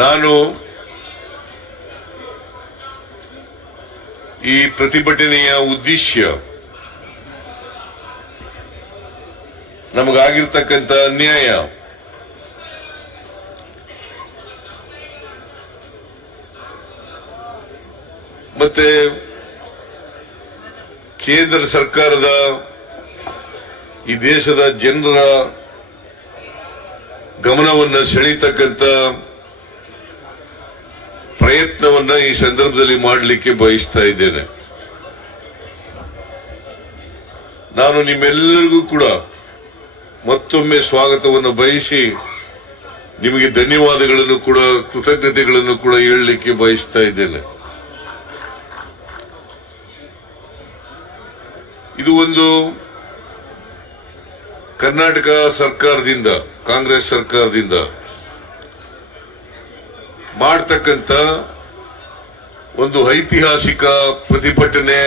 ನಾನು ಈ ಪ್ರತಿಭಟನೆಯ ಉದ್ದೇಶ ನಮಗಾಗಿರ್ತಕ್ಕಂಥ ಅನ್ಯಾಯ ಮತ್ತೆ ಕೇಂದ್ರ ಸರ್ಕಾರದ ಈ ದೇಶದ ಜನರ ಗಮನವನ್ನು ಸೆಳೀತಕ್ಕಂಥ ಪ್ರಯತ್ನವನ್ನ ಈ ಸಂದರ್ಭದಲ್ಲಿ ಮಾಡಲಿಕ್ಕೆ ಬಯಸ್ತಾ ಇದ್ದೇನೆ. ನಾನು ನಿಮ್ಮೆಲ್ಲರಿಗೂ ಕೂಡ ಮತ್ತೊಮ್ಮೆ ಸ್ವಾಗತವನ್ನು ಬಯಸಿ ನಿಮಗೆ ಧನ್ಯವಾದಗಳನ್ನು ಕೂಡ ಕೃತಜ್ಞತೆಗಳನ್ನು ಕೂಡ ಹೇಳಲಿಕ್ಕೆ ಬಯಸ್ತಾ ಇದ್ದೇನೆ. ಇದು ಒಂದು ಕರ್ನಾಟಕ ಸರ್ಕಾರದಿಂದ, ಕಾಂಗ್ರೆಸ್ ಸರ್ಕಾರದಿಂದ ಮಾಡತಕ್ಕಂಥ ಒಂದು ಐತಿಹಾಸಿಕ ಪ್ರತಿಭಟನೆ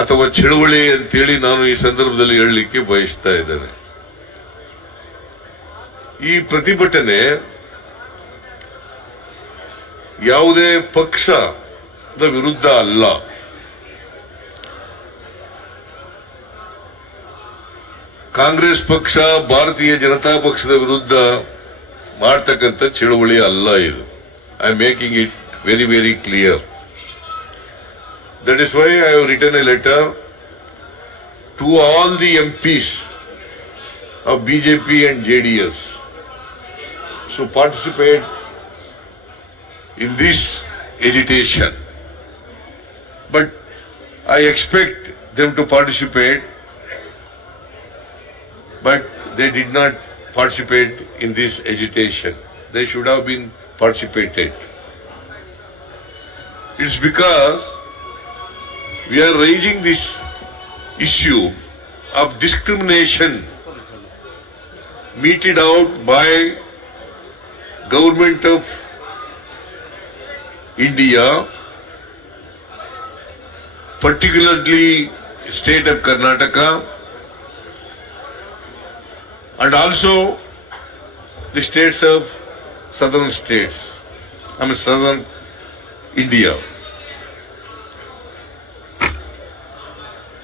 ಅಥವಾ ಚಳುವಳಿ ಅಂತೇಳಿ ನಾನು ಈ ಸಂದರ್ಭದಲ್ಲಿ ಹೇಳಲಿಕ್ಕೆ ಬಯಸ್ತಾ ಇದ್ದೇನೆ. ಈ ಪ್ರತಿಭಟನೆ ಯಾವುದೇ ಪಕ್ಷದ ವಿರುದ್ಧ ಅಲ್ಲ. ಕಾಂಗ್ರೆಸ್ ಪಕ್ಷ, ಭಾರತೀಯ ಜನತಾ ಪಕ್ಷದ ವಿರುದ್ಧ ಮಾಡತಕ್ಕಂಥ ಚಳುವಳಿ ಅಲ್ಲ ಇದು. I am making it very very clear. That is why I have written a letter to all the MPs of BJP and JDS to participate in this agitation. But I expect them to participate, but they did not participate in this agitation. They should have been participated. It's because we are raising this issue of discrimination meted out by government of India, particularly state of Karnataka, and also the states of southern states, southern India.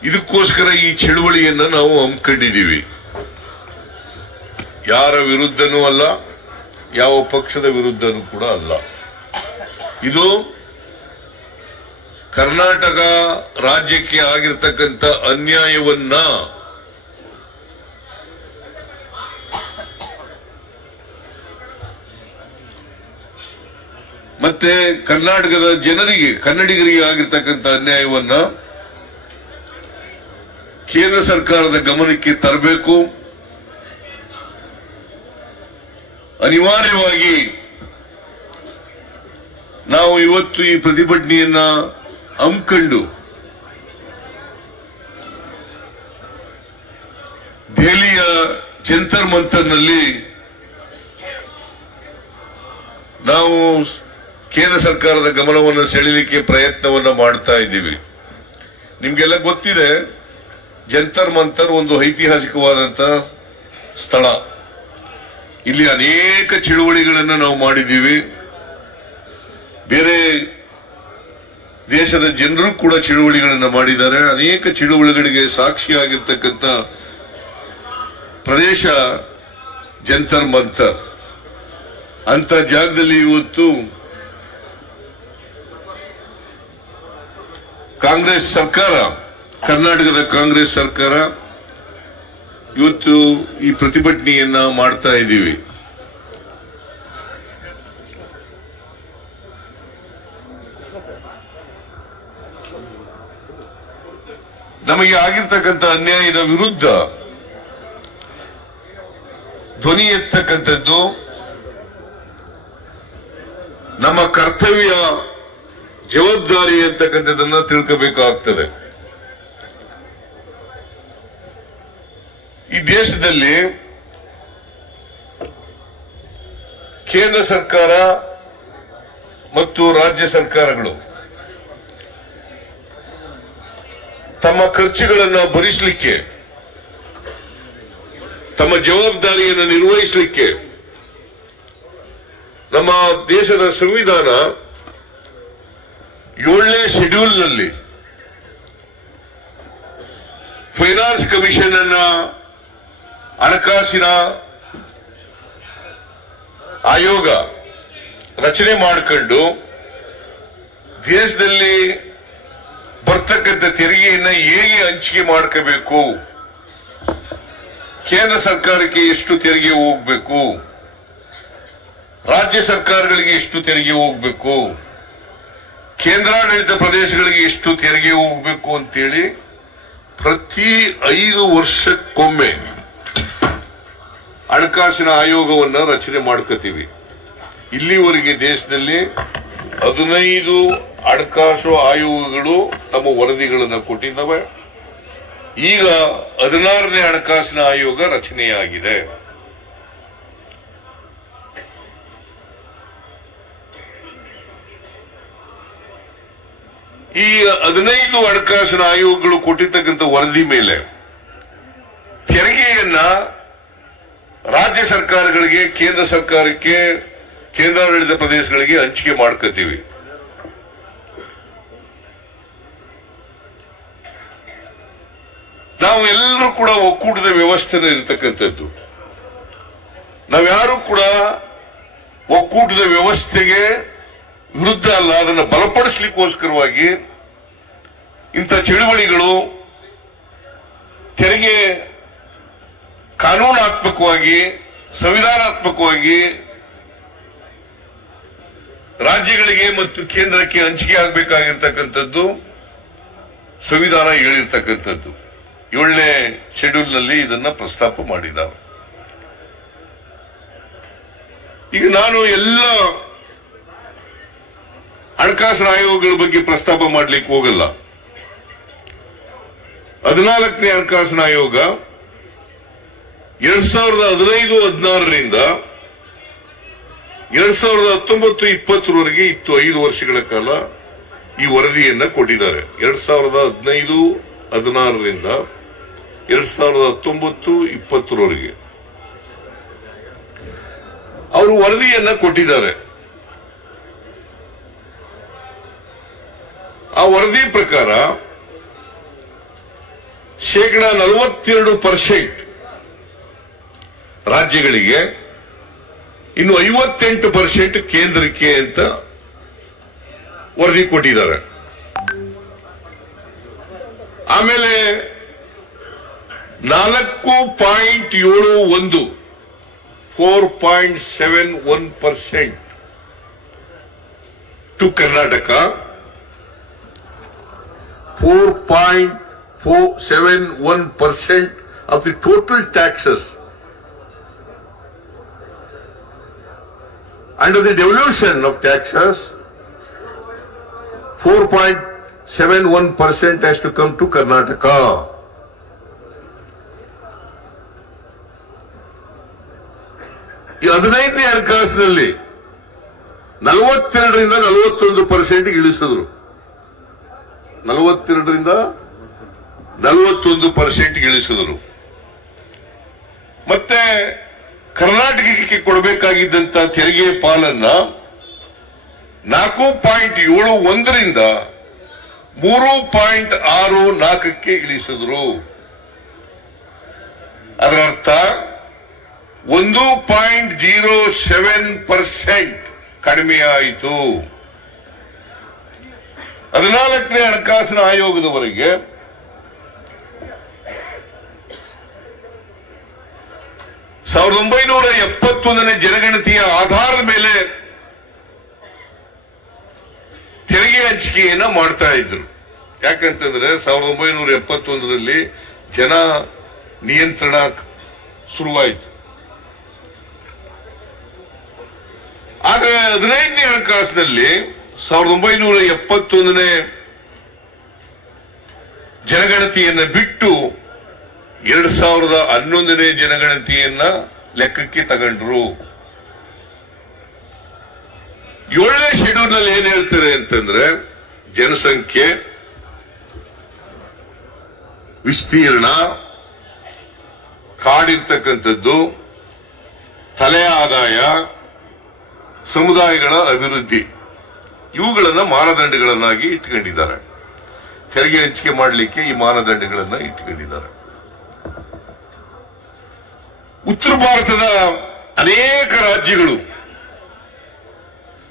ಇದಕ್ಕೋಸ್ಕರ ಈ ಚಳುವಳಿಯನ್ನು ನಾವು ಹಮ್ಮಿಕೊಂಡಿದ್ದೀವಿ. ಯಾರ ವಿರುದ್ಧನೂ ಅಲ್ಲ, ಯಾವ ಪಕ್ಷದ ವಿರುದ್ಧನೂ ಕೂಡ ಅಲ್ಲ. ಇದು ಕರ್ನಾಟಕ ರಾಜ್ಯಕ್ಕೆ ಆಗಿರ್ತಕ್ಕಂಥ ಅನ್ಯಾಯವನ್ನ ಮತ್ತೆ ಕರ್ನಾಟಕದ ಜನರಿಗೆ, ಕನ್ನಡಿಗರಿಗೆ ಆಗಿರ್ತಕ್ಕಂಥ ಅನ್ಯಾಯವನ್ನ ಕೇಂದ್ರ ಸರ್ಕಾರದ ಗಮನಕ್ಕೆ ತರಬೇಕು. ಅನಿವಾರ್ಯವಾಗಿ ನಾವು ಇವತ್ತು ಈ ಪ್ರತಿಭಟನೆಯನ್ನ ಹಮ್ಮಿಕೊಂಡು ದೆಹಲಿಯ ಜಂತರ್ ಮಂತರ್ನಲ್ಲಿ ನಾವು ಕೇಂದ್ರ ಸರ್ಕಾರದ ಗಮನವನ್ನು ಸೆಳೆಯಲಿಕ್ಕೆ ಪ್ರಯತ್ನವನ್ನು ಮಾಡ್ತಾ ಇದ್ದೀವಿ. ನಿಮ್ಗೆಲ್ಲ ಗೊತ್ತಿದೆ, ಜಂತರ್ ಮಂತರ್ ಒಂದು ಐತಿಹಾಸಿಕವಾದಂತಹ ಸ್ಥಳ. ಇಲ್ಲಿ ಅನೇಕ ಚಳುವಳಿಗಳನ್ನು ನಾವು ಮಾಡಿದ್ದೀವಿ. ಬೇರೆ ದೇಶದ ಜನರು ಕೂಡ ಚಳುವಳಿಗಳನ್ನು ಮಾಡಿದ್ದಾರೆ. ಅನೇಕ ಚಳುವಳಿಗಳಿಗೆ ಸಾಕ್ಷಿಯಾಗಿರ್ತಕ್ಕಂಥ ಪ್ರದೇಶ ಜಂತರ್ ಮಂತರ್. ಅಂತ ಜಾಗದಲ್ಲಿ ಇವತ್ತು ಕಾಂಗ್ರೆಸ್ ಸರ್ಕಾರ, ಕರ್ನಾಟಕದ ಕಾಂಗ್ರೆಸ್ ಸರ್ಕಾರ ಇವತ್ತು ಈ ಪ್ರತಿಭಟನೆಯನ್ನ ಮಾಡ್ತಾ ಇದ್ದೀವಿ. ನಮಗೆ ಆಗಿರ್ತಕ್ಕಂಥ ಅನ್ಯಾಯದ ವಿರುದ್ಧ ಧ್ವನಿ ಎತ್ತಕ್ಕಂಥದ್ದು ನಮ್ಮ ಕರ್ತವ್ಯ, ಜವಾಬ್ದಾರಿ ಅಂತಕ್ಕಂಥದ್ದನ್ನ ತಿಳ್ಕೋಬೇಕಾಗ್ತದೆ. ಈ ದೇಶದಲ್ಲಿ ಕೇಂದ್ರ ಸರ್ಕಾರ ಮತ್ತು ರಾಜ್ಯ ಸರ್ಕಾರಗಳು ತಮ್ಮ ಖರ್ಚುಗಳನ್ನು ಭರಿಸಲಿಕ್ಕೆ, ತಮ್ಮ ಜವಾಬ್ದಾರಿಯನ್ನು ನಿರ್ವಹಿಸಲಿಕ್ಕೆ ನಮ್ಮ ದೇಶದ ಸಂವಿಧಾನ 7ನೇ ಶೆಡ್ಯೂಲ್ನಲ್ಲಿ ಫೈನಾನ್ಸ್ ಕಮಿಷನ್ ಅನ್ನ ಹಣಕಾಸಿನ ಆಯೋಗ ರಚನೆ ಮಾಡಿಕೊಂಡು ದೇಶದಲ್ಲಿ ಬರ್ತಕ್ಕಂಥ ತೆರಿಗೆಯನ್ನ ಹೇಗೆ ಹಂಚಿಕೆ ಮಾಡ್ಕೋಬೇಕು, ಕೇಂದ್ರ ಸರ್ಕಾರಕ್ಕೆ ಎಷ್ಟು ತೆರಿಗೆ ಹೋಗ್ಬೇಕು, ರಾಜ್ಯ ಸರ್ಕಾರಗಳಿಗೆ ಎಷ್ಟು ತೆರಿಗೆ ಹೋಗ್ಬೇಕು, ಕೇಂದ್ರಾಡಳಿತ ಪ್ರದೇಶಗಳಿಗೆ ಎಷ್ಟು ತೆರಿಗೆ ಹೋಗ್ಬೇಕು ಅಂತೇಳಿ ಪ್ರತಿ 5 ವರ್ಷಕ್ಕೊಮ್ಮೆ ಹಣಕಾಸಿನ ಆಯೋಗವನ್ನ ರಚನೆ ಮಾಡ್ಕೋತೀವಿ. ಇಲ್ಲಿವರೆಗೆ ದೇಶದಲ್ಲಿ 15 ಹಣಕಾಸು ಆಯೋಗಗಳು ತಮ್ಮ ವರದಿಗಳನ್ನು ಕೊಟ್ಟಿದ್ದಾವೆ. ಈಗ 16ನೇ ಹಣಕಾಸಿನ ಆಯೋಗ ರಚನೆಯಾಗಿದೆ. ಈ 15 ಹಣಕಾಸಿನ ಆಯೋಗಗಳು ಕೊಟ್ಟಿರ್ತಕ್ಕಂಥ ವರದಿ ಮೇಲೆ ತೆರಿಗೆಯನ್ನ ರಾಜ್ಯ ಸರ್ಕಾರಗಳಿಗೆ, ಕೇಂದ್ರ ಸರ್ಕಾರಕ್ಕೆ, ಕೇಂದ್ರಾಡಳಿತ ಪ್ರದೇಶಗಳಿಗೆ ಹಂಚಿಕೆ ಮಾಡ್ಕೋತೀವಿ. ನಾವು ಎಲ್ಲರೂ ಕೂಡ ಒಕ್ಕೂಟದ ವ್ಯವಸ್ಥೆನ ಇರತಕ್ಕಂಥದ್ದು. ನಾವ್ಯಾರು ಕೂಡ ಒಕ್ಕೂಟದ ವ್ಯವಸ್ಥೆಗೆ ವಿರುದ್ಧ ಅಲ್ಲ, ಅದನ್ನು ಬಲಪಡಿಸಲಿಕ್ಕೋಸ್ಕರವಾಗಿ ಇಂಥ ಚಳುವಳಿಗಳು ತೆರಿಗೆ ಕಾನೂನಾತ್ಮಕವಾಗಿ, ಸಂವಿಧಾನಾತ್ಮಕವಾಗಿ ರಾಜ್ಯಗಳಿಗೆ ಮತ್ತು ಕೇಂದ್ರಕ್ಕೆ ಹಂಚಿಕೆ ಆಗಬೇಕಾಗಿರ್ತಕ್ಕಂಥದ್ದು ಸಂವಿಧಾನ ಹೇಳಿರ್ತಕ್ಕಂಥದ್ದು. 7ನೇ ಶೆಡ್ಯೂಲ್ನಲ್ಲಿ ಇದನ್ನ ಪ್ರಸ್ತಾಪ ಮಾಡಿದ್ದಾವೆ. ಈಗ ನಾನು ಎಲ್ಲ ಹಣಕಾಸಿನ ಆಯೋಗಗಳ ಬಗ್ಗೆ ಪ್ರಸ್ತಾಪ ಮಾಡಲಿಕ್ಕೆ ಹೋಗಲ್ಲ. 14ನೇ ಹಣಕಾಸಿನ ಆಯೋಗ 2015-16ರಿಂದ 2019-20 ಇತ್ತು. 5 ವರ್ಷಗಳ ಕಾಲ ಈ ವರದಿಯನ್ನ ಕೊಟ್ಟಿದ್ದಾರೆ. 2015-16ರಿಂದ 2019-20 ಅವರು ವರದಿಯನ್ನ ಕೊಟ್ಟಿದ್ದಾರೆ. ಆ ವರದಿ ಪ್ರಕಾರ 42% ರಾಜ್ಯಗಳಿಗೆ, ಇನ್ನು 58% ಕೇಂದ್ರಕ್ಕೆ ಅಂತ ವರದಿ ಕೊಟ್ಟಿದ್ದಾರೆ. ಆಮೇಲೆ 4.71 4.71% to Karnataka, 4.471% of the total taxes under the devolution of taxes. 4.71% has to come to Karnataka. ಈ 15ನೇ ಹಣಕಾಸಿನಲ್ಲಿ 42ರಿಂದ 41% ಇಳಿಸಿದ್ರು. 42ರಿಂದ 41% ಇಳಿಸಿದ್ರು. ಮತ್ತೆ ಕರ್ನಾಟಕಕ್ಕೆ ಕೊಡಬೇಕಾಗಿದ್ದಂತ ತೆರಿಗೆ ಪಾಲನ್ನ 4.71ರಿಂದ 3.64ಕ್ಕೆ ಇಳಿಸಿದ್ರು. ಅದರ ಅರ್ಥ 1.07% ಕಡಿಮೆ ಆಯಿತು. 14ನೇ ಹಣಕಾಸಿನ ಆಯೋಗದವರೆಗೆ 1971ನೇ ಜನಗಣತಿಯ ಆಧಾರದ ಮೇಲೆ ತೆರಿಗೆ ಹಂಚಿಕೆಯನ್ನ ಮಾಡ್ತಾ ಇದ್ರು. ಯಾಕಂತಂದ್ರೆ 1971ರಲ್ಲಿ ಜನ ನಿಯಂತ್ರಣ ಶುರುವಾಯಿತು. ಆದ್ರೆ 15ನೇ ಹಣಕಾಸಿನಲ್ಲಿ 1971ನೇ ಜನಗಣತಿಯನ್ನ ಬಿಟ್ಟು 2011ನೇ ಜನಗಣತಿಯನ್ನ ಲೆಕ್ಕಕ್ಕೆ ತಗೊಂಡ್ರು. 7ನೇ ಶೆಡ್ಯೂಲ್ ನಲ್ಲಿ ಏನ್ ಹೇಳ್ತಾರೆ ಅಂತಂದ್ರೆ, ಜನಸಂಖ್ಯೆ, ವಿಸ್ತೀರ್ಣ, ಕಾಡಿರ್ತಕ್ಕಂಥದ್ದು, ತಲೆ ಆದಾಯ, ಸಮುದಾಯಗಳ ಅಭಿವೃದ್ಧಿ ಇವುಗಳನ್ನ ಮಾನದಂಡಗಳನ್ನಾಗಿ ಇಟ್ಕೊಂಡಿದ್ದಾರೆ. ತೆರಿಗೆ ಹಂಚಿಕೆ ಮಾಡಲಿಕ್ಕೆ ಈ ಮಾನದಂಡಗಳನ್ನ ಇಟ್ಕೊಂಡಿದ್ದಾರೆ. ಉತ್ತರ ಭಾರತದ ಅನೇಕ ರಾಜ್ಯಗಳು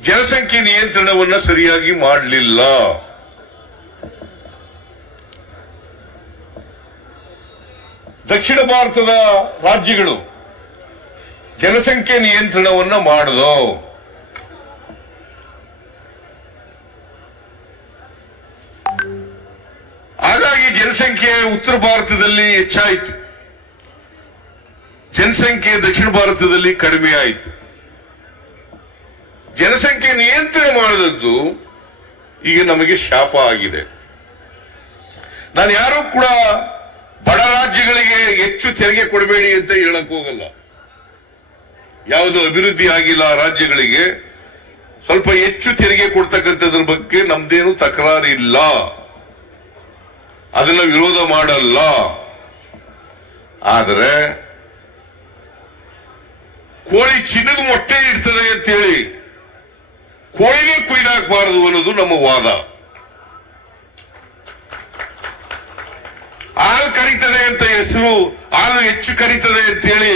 ಜನಸಂಖ್ಯೆ ನಿಯಂತ್ರಣವನ್ನ ಸರಿಯಾಗಿ ಮಾಡಲಿಲ್ಲ. ದಕ್ಷಿಣ ಭಾರತದ ರಾಜ್ಯಗಳು ಜನಸಂಖ್ಯೆ ನಿಯಂತ್ರಣವನ್ನ ಮಾಡದು. ಹಾಗಾಗಿ ಜನಸಂಖ್ಯೆ ಉತ್ತರ ಭಾರತದಲ್ಲಿ ಹೆಚ್ಚಾಯಿತು, ಜನಸಂಖ್ಯೆ ದಕ್ಷಿಣ ಭಾರತದಲ್ಲಿ ಕಡಿಮೆ ಆಯಿತು. ಜನಸಂಖ್ಯೆ ನಿಯಂತ್ರಣ ಮಾಡದದ್ದು ಈಗ ನಮಗೆ ಶಾಪ ಆಗಿದೆ. ನಾನು ಯಾರು ಕೂಡ ಬಡ ರಾಜ್ಯಗಳಿಗೆ ಹೆಚ್ಚು ತೆರಿಗೆ ಕೊಡಬೇಡಿ ಅಂತ ಹೇಳಕ್ ಹೋಗಲ್ಲ. ಯಾವುದು ಅಭಿವೃದ್ಧಿ ಆಗಿಲ್ಲ ರಾಜ್ಯಗಳಿಗೆ ಸ್ವಲ್ಪ ಹೆಚ್ಚು ತೆರಿಗೆ ಕೊಡ್ತಕ್ಕಂಥದ್ರ ಬಗ್ಗೆ ನಮ್ದೇನು ತಕರಾರಿಲ್ಲ, ಅದನ್ನ ವಿರೋಧ ಮಾಡಲ್ಲ. ಆದರೆ ಕೋಳಿ ಚಿನ್ನದ ಮೊಟ್ಟೆ ಇರ್ತದೆ ಅಂತ ಹೇಳಿ ಕೋಳಿನೇ ಕುಯ್ದಾಕಬಾರದು ಅನ್ನೋದು ನಮ್ಮ ವಾದ. ಹಾಲು ಕರೀತದೆ ಅಂತ ಹೆಸರು, ಹಾಲು ಹೆಚ್ಚು ಕರೀತದೆ ಅಂತ ಹೇಳಿ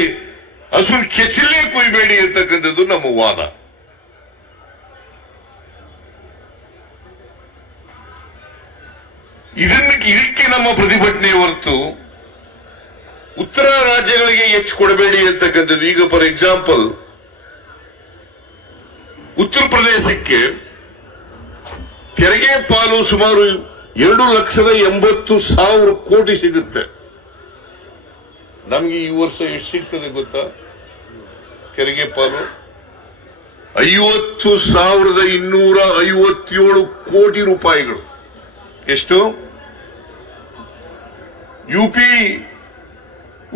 ಹಸು ಕೆಚಿಲ್ಲೇ ಕುಯ್ಬೇಡಿ ಅಂತಕ್ಕಂಥದ್ದು ನಮ್ಮ ವಾದ. ಇದಕ್ಕೆ ನಮ್ಮ ಪ್ರತಿಭಟನೆ ಹೊರತು ಉತ್ತರ ರಾಜ್ಯಗಳಿಗೆ ಹೆಚ್ಚು ಕೊಡಬೇಡಿ ಅಂತಕ್ಕಂಥದ್ದು. ಈಗ ಫಾರ್ ಎಕ್ಸಾಂಪಲ್ ಉತ್ತರ ಪ್ರದೇಶಕ್ಕೆ ತೆರಿಗೆ ಪಾಲು ಸುಮಾರು 2,80,000 ಕೋಟಿ ಸಿಗುತ್ತೆ. ನಮ್ಗೆ ಈ ವರ್ಷ ಎಷ್ಟು ಸಿಗ್ತದೆ ಗೊತ್ತಾ? ತೆರಿಗೆ ಪಾಲು 50,257 ಕೋಟಿ ರೂಪಾಯಿಗಳು. ಎಷ್ಟು? ಯುಪಿ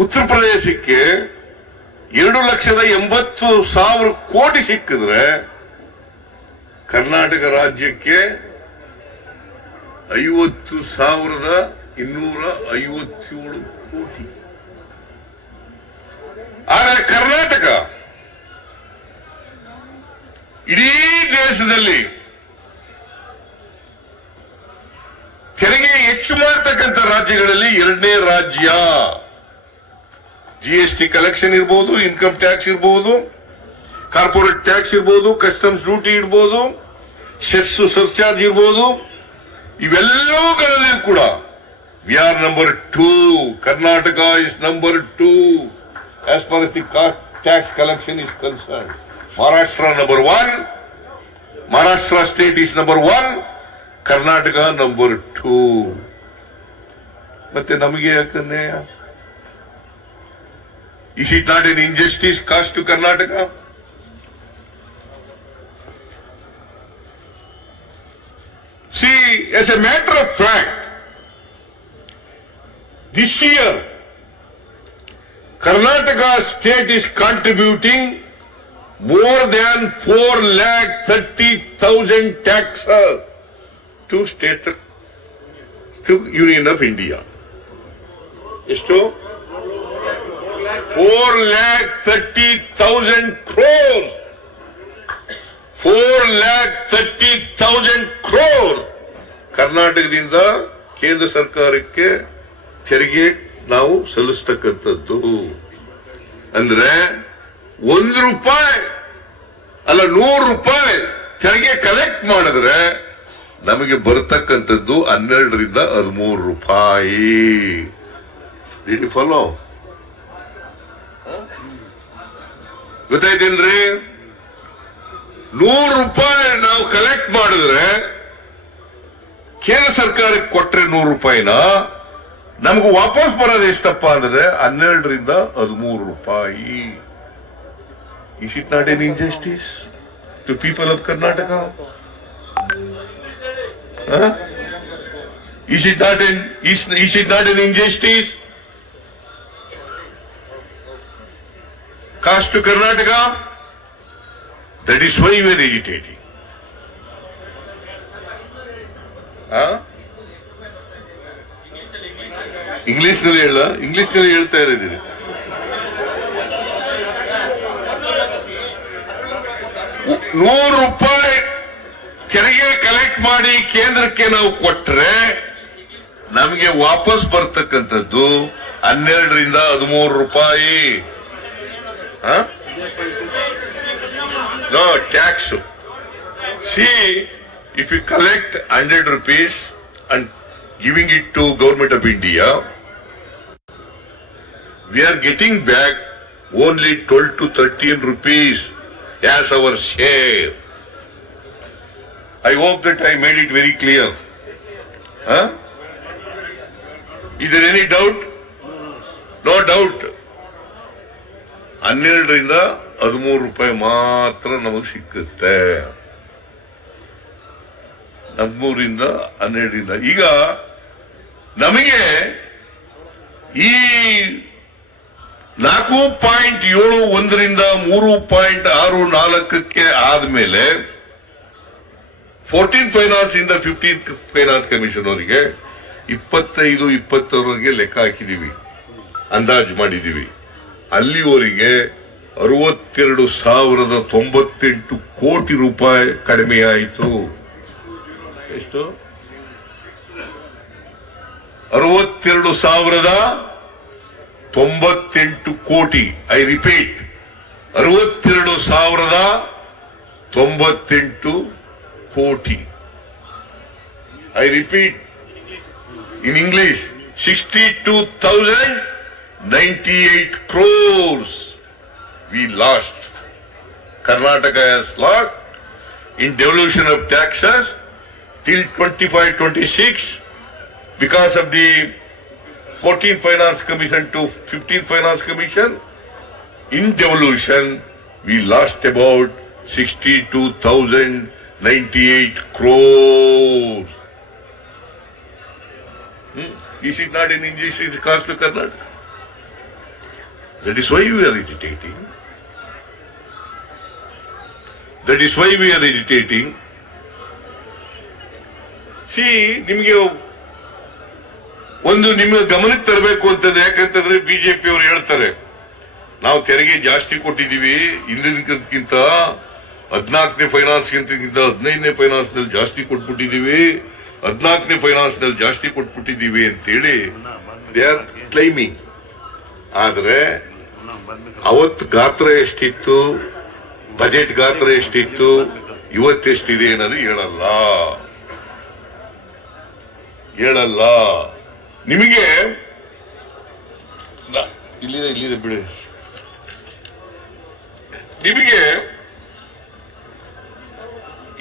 ಉತ್ತರ ಪ್ರದೇಶಕ್ಕೆ 2,80,000 ಕೋಟಿ ಸಿಕ್ಕಿದ್ರೆ ಕರ್ನಾಟಕ ರಾಜ್ಯಕ್ಕೆ 50,257 ಕೋಟಿ. ಆದರೆ ಕರ್ನಾಟಕ ಇಡೀ ದೇಶದಲ್ಲಿ ತೆರಿಗೆ ಹೆಚ್ಚು ಮಾಡತಕ್ಕಂಥ ರಾಜ್ಯಗಳಲ್ಲಿ 2ನೇ ರಾಜ್ಯ. GST ಕಲೆಕ್ಷನ್ ಇರ್ಬೋದು, ಇನ್ಕಮ್ ಟ್ಯಾಕ್ಸ್ ಇರ್ಬೋದು, ಕಾರ್ಪೊರೇಟ್ ಟ್ಯಾಕ್ಸ್ ಇರ್ಬೋದು, ಕಸ್ಟಮ್ಸ್ ಡ್ಯೂಟಿ ಇರ್ಬೋದು, ಸೆಸ್ ಸರ್ಚಾರ್ಜ್ ಇರ್ಬೋದು, ಇವೆಲ್ಲವುಗಳಲ್ಲಿ ಕೂಡ we are number 2. Karnataka is number 2 as far as the tax collection is concerned. Maharashtra number 1, Maharashtra state is number 1, Karnataka number 2. ಮತ್ತೆ ನಮಗೆ ಯಾಕಂದ್ರೆ is it not an injustice caused to Karnataka? See, as a matter of fact, this year Karnataka state is contributing more than 4,30,000 taxes to state, to Union of India. ಎಷ್ಟು? 4,30,000 crores. 4,30,000 crores ಕರ್ನಾಟಕದಿಂದ ಕೇಂದ್ರ ಸರ್ಕಾರಕ್ಕೆ ತೆರಿಗೆ ನಾವು ಸಲ್ಲಿಸ್ತಕ್ಕಂಥದ್ದು. ಅಂದ್ರೆ ₹1 ಅಲ್ಲ ₹100 ತೆರಿಗೆ collect ಮಾಡಿದ್ರೆ ನಮಗೆ ಬರ್ತಕ್ಕಂಥದ್ದು 12 ರಿಂದ 13 ರೂಪಾಯಿ. Did you follow? ಗೊತ್ತಾಯ್ತೇನ್ರಿ? ₹100 ನಾವು ಕಲೆಕ್ಟ್ ಮಾಡಿದ್ರೆ ಕೇಂದ್ರ ಸರ್ಕಾರಕ್ಕೆ ಕೊಟ್ರೆ ₹100 ನಮಗೂ ವಾಪಸ್ ಬರೋದು ಎಷ್ಟಪ್ಪ ಅಂದ್ರೆ 12 ರಿಂದ 13 ರೂಪಾಯಿ. Is it not an injustice to people of Karnataka? Is it not an injustice caused to Karnataka? That is why we are agitating. ಇಂಗ್ಲಿಷ್ನಲ್ಲಿ ಹೇಳ, ಇಂಗ್ಲಿಷ್ನಲ್ಲಿ ಹೇಳ್ತಾ ಇರೋದಿದೆ. ₹100 ತೆರಿಗೆ ಕಲೆಕ್ಟ್ ಮಾಡಿ ಕೇಂದ್ರಕ್ಕೆ ನಾವು ಕೊಟ್ರೆ ನಮಗೆ ವಾಪಸ್ ಬರ್ತಕ್ಕಂಥದ್ದು 12 ರಿಂದ 13 ರೂಪಾಯಿ. No tax. See, if you collect 100 rupees and giving it to Government of India, we are getting back only 12 to 13 rupees as our share. I hope that I made it very clear. Is there any doubt? No doubt. 12 ರಿಂದ 13 ರೂಪಾಯಿ ಮಾತ್ರ ನಮಗೆ ಸಿಕ್ಕುತ್ತೆ. 13 ರಿಂದ 12 ರಿಂದ. ಈಗ ನಮಗೆ ಈ 4.71 ರಿಂದ 3.64ಕ್ಕೆ ಆದ್ಮೇಲೆ 14 ಫೈನಾನ್ಸ್ ಇಂದ 15 ಫೈನಾನ್ಸ್ ಕಮಿಷನ್ ಅವರಿಗೆ 25-26 ಲೆಕ್ಕ ಹಾಕಿದೀವಿ, ಅಂದಾಜು ಮಾಡಿದೀವಿ. ಅಲ್ಲಿವರೆಗೆ 62,098 ಕೋಟಿ ರೂಪಾಯಿ ಕಡಿಮೆಯಾಯಿತು. ಎಷ್ಟು? 62,098 ಕೋಟಿ. ಐ ರಿಪೀಟ್, 62,098 ಕೋಟಿ. I repeat in English, 62,098 crores we lost. Karnataka has lost in devolution of taxes till 25-26 because of the 14 Finance Commission to 15 Finance Commission. In devolution, we lost about 62,098 crores. Is it not in English? It is cost to Karnataka. That is why we are agitating. That is why we are agitating. See, ನಿಮಗೆ ಒಂದು ನಿಮಗೆ ಗಮನಕ್ಕೆ ತರಬೇಕು ಅಂತಂದ್ರೆ, ಯಾಕಂತಂದ್ರೆ BJP ಅವರು ಹೇಳ್ತಾರೆ ನಾವು ತೆರಿಗೆ ಜಾಸ್ತಿ ಕೊಟ್ಟಿದ್ದೀವಿ, ಹಿಂದಿನಕ್ಕಿಂತ 14ನೇ ಫೈನಾನ್ಸ್ ಗಿಂತ 15ನೇ ಫೈನಾನ್ಸ್ ನಲ್ಲಿ ಜಾಸ್ತಿ ಕೊಟ್ಬಿಟ್ಟಿದ್ದೀವಿ, 14ನೇ ಫೈನಾನ್ಸ್ ನಲ್ಲಿ ಜಾಸ್ತಿ ಕೊಟ್ಬಿಟ್ಟಿದ್ದೀವಿ ಅಂತೇಳಿ ದೇ ಆರ್ ಕ್ಲೈಮಿಂಗ್. ಆದ್ರೆ ಅವತ್ತು ಗಾತ್ರ ಎಷ್ಟಿತ್ತು, ಬಜೆಟ್ ಗಾತ್ರ ಎಷ್ಟಿತ್ತು, ಇವತ್ತೆಷ್ಟಿದೆ ಅನ್ನೋದು ಹೇಳಲ್ಲ. ನಿಮಗೆ ಇಲ್ಲಿದೆ ಬಿಡಿ. ನಿಮಗೆ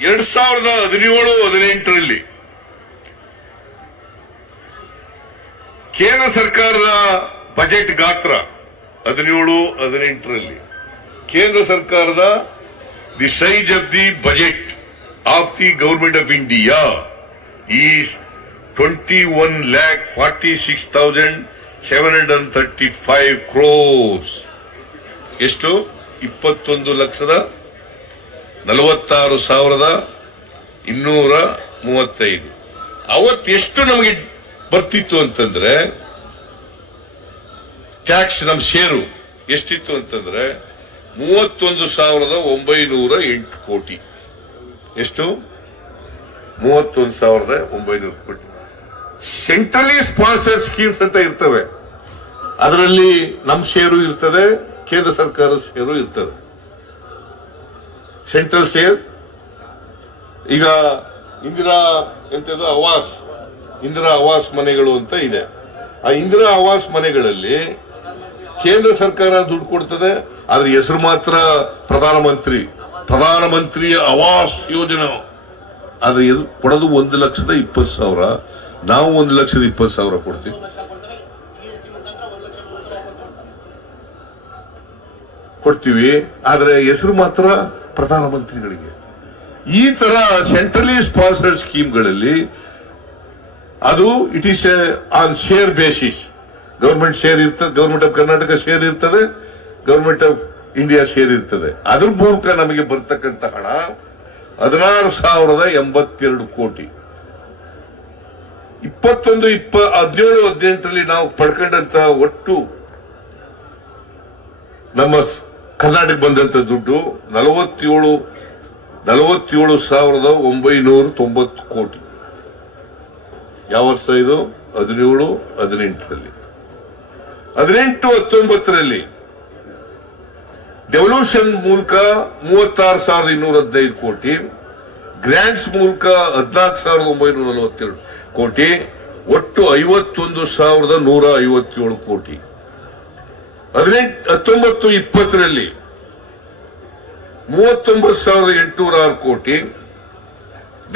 2017-18ರಲ್ಲಿ ಕೇಂದ್ರ ಸರ್ಕಾರದ ಬಜೆಟ್ ಗಾತ್ರ 17-18ರಲ್ಲಿ ಕೇಂದ್ರ ಸರ್ಕಾರದ the size of the budget of the government of India is 21,46,735 crores. ಎಷ್ಟು? 21,46,235. ಅವತ್ತೆಷ್ಟು ನಮಗೆ ಬರ್ತಿತ್ತು ಅಂತಂದ್ರೆ, ಟ್ಯಾಕ್ಸ್ ನಮ್ಮ ಶೇರು ಎಷ್ಟಿತ್ತು ಅಂತಂದ್ರೆ 31,908 ಕೋಟಿ. ಎಷ್ಟು? 31,900 ಕೋಟಿ. ಸೆಂಟ್ರಲಿ ಸ್ಪಾನ್ಸರ್ಡ್ ಸ್ಕೀಮ್ಸ್ ಅಂತ ಇರ್ತವೆ, ಅದರಲ್ಲಿ ನಮ್ಮ ಷೇರು ಇರ್ತದೆ, ಕೇಂದ್ರ ಸರ್ಕಾರದ ಷೇರು ಇರ್ತದೆ. Central share. ಈಗ ಇಂದಿರಾ ಆವಾಸ್ ಮನೆಗಳು ಅಂತ ಇದೆ. ಆ ಇಂದಿರಾ ಆವಾಸ್ ಮನೆಗಳಲ್ಲಿ ಕೇಂದ್ರ ಸರ್ಕಾರ ದುಡ್ಡು ಕೊಡ್ತದೆ, ಆದ್ರೆ ಹೆಸರು ಮಾತ್ರ ಪ್ರಧಾನಮಂತ್ರಿ ಆವಾಸ್ ಯೋಜನಾ. ಆದ್ರೆ ಕೊಡೋದು 1,20,000. ನಾವು 1,20,000 ಕೊಡ್ತೀವಿ. ಆದ್ರೆ ಹೆಸರು ಮಾತ್ರ ಪ್ರಧಾನಮಂತ್ರಿಗಳಿಗೆ. ಈ ತರ ಸೆಂಟ್ರಲಿ ಸ್ಪಾನ್ಸರ್ಡ್ ಸ್ಕೀಮ್ಗಳಲ್ಲಿ ಅದು it is on share basis. Government share ಇರ್ತದೆ, ಗವರ್ಮೆಂಟ್ ಆಫ್ ಕರ್ನಾಟಕ ಶೇರ್ ಇರ್ತದೆ, ಗವರ್ಮೆಂಟ್ ಆಫ್ ಇಂಡಿಯಾ ಶೇರ್ ಇರ್ತದೆ. ಅದ್ರ ಮೂಲಕ ನಮಗೆ ಬರ್ತಕ್ಕಂಥ ಹಣ 16,082 ಕೋಟಿ. 17-18ರಲ್ಲಿ ನಾವು ಪಡ್ಕೊಂಡಂತ ಒಟ್ಟು ನಮ್ಮ ಕರ್ನಾಟಕ ಬಂದಂತ ದುಡ್ಡು 47,990 ಕೋಟಿ. ಯಾವ ವರ್ಷ ಇದು? 17-18ರಲ್ಲಿ. 18-19ರಲ್ಲಿ ಡೆವಲ್ಯೂಷನ್ ಮೂಲಕ 36,215 ಕೋಟಿ, ಗ್ರಾಂಟ್ಸ್ ಮೂಲಕ 14,942 ಕೋಟಿ, ಒಟ್ಟು 51,157 ಕೋಟಿ. 19-20ರಲ್ಲಿ 39,806 ಕೋಟಿ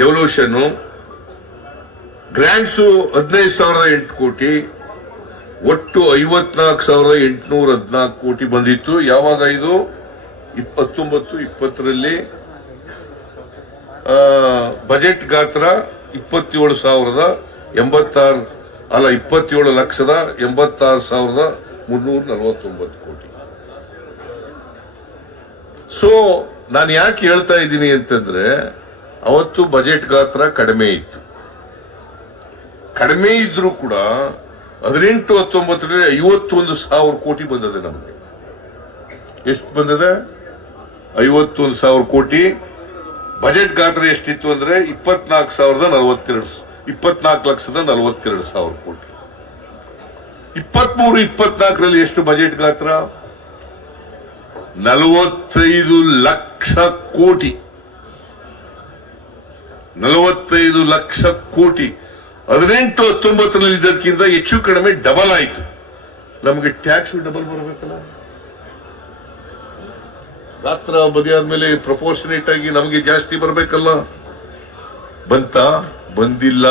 ಡೆವಲ್ಯೂಷನ್, ಗ್ರಾಂಟ್ಸು 15,008 ಕೋಟಿ, ಒಟ್ಟು 54,814 ಕೋಟಿ ಬಂದಿತ್ತು. ಯಾವಾಗ ಇದು? 19-20ರಲ್ಲಿ ಬಜೆಟ್ ಗಾತ್ರ 27,86,349 ಕೋಟಿ. ಸೊ ನಾನು ಯಾಕೆ ಹೇಳ್ತಾ ಇದ್ದೀನಿ ಅಂತಂದ್ರೆ, ಅವತ್ತು ಬಜೆಟ್ ಗಾತ್ರ ಕಡಿಮೆ ಇತ್ತು. ಕಡಿಮೆ ಇದ್ರೂ ಕೂಡ 18-19ರಲ್ಲಿ 51,000 ಕೋಟಿ ಬಂದಿದೆ ನಮಗೆ. ಎಷ್ಟು ಬಂದಿದೆ? 51,000 ಕೋಟಿ. ಬಜೆಟ್ ಗಾತ್ರ ಎಷ್ಟಿತ್ತು ಅಂದ್ರೆ 24,42,000 ಕೋಟಿ. 23-24ರಲ್ಲಿ ಎಷ್ಟು ಬಜೆಟ್ ಗಾತ್ರ? 45 ಲಕ್ಷ ಕೋಟಿ. 45 ಲಕ್ಷ ಕೋಟಿ 18-19ರಲ್ಲಿ ಇದಕ್ಕಿಂತ ಹೆಚ್ಚು ಕಡಿಮೆ ಡಬಲ್ ಆಯಿತು. ನಮಗೆ ಟ್ಯಾಕ್ಸ್ ಡಬಲ್ ಬರಬೇಕಲ್ಲ. ಗಾತ್ರ ಬದಿಯಾದ್ಮೇಲೆ ಪ್ರಪೋರ್ಷನೇಟ್ ಆಗಿ ನಮಗೆ ಜಾಸ್ತಿ ಬರಬೇಕಲ್ಲ. ಬಂದಿಲ್ಲ.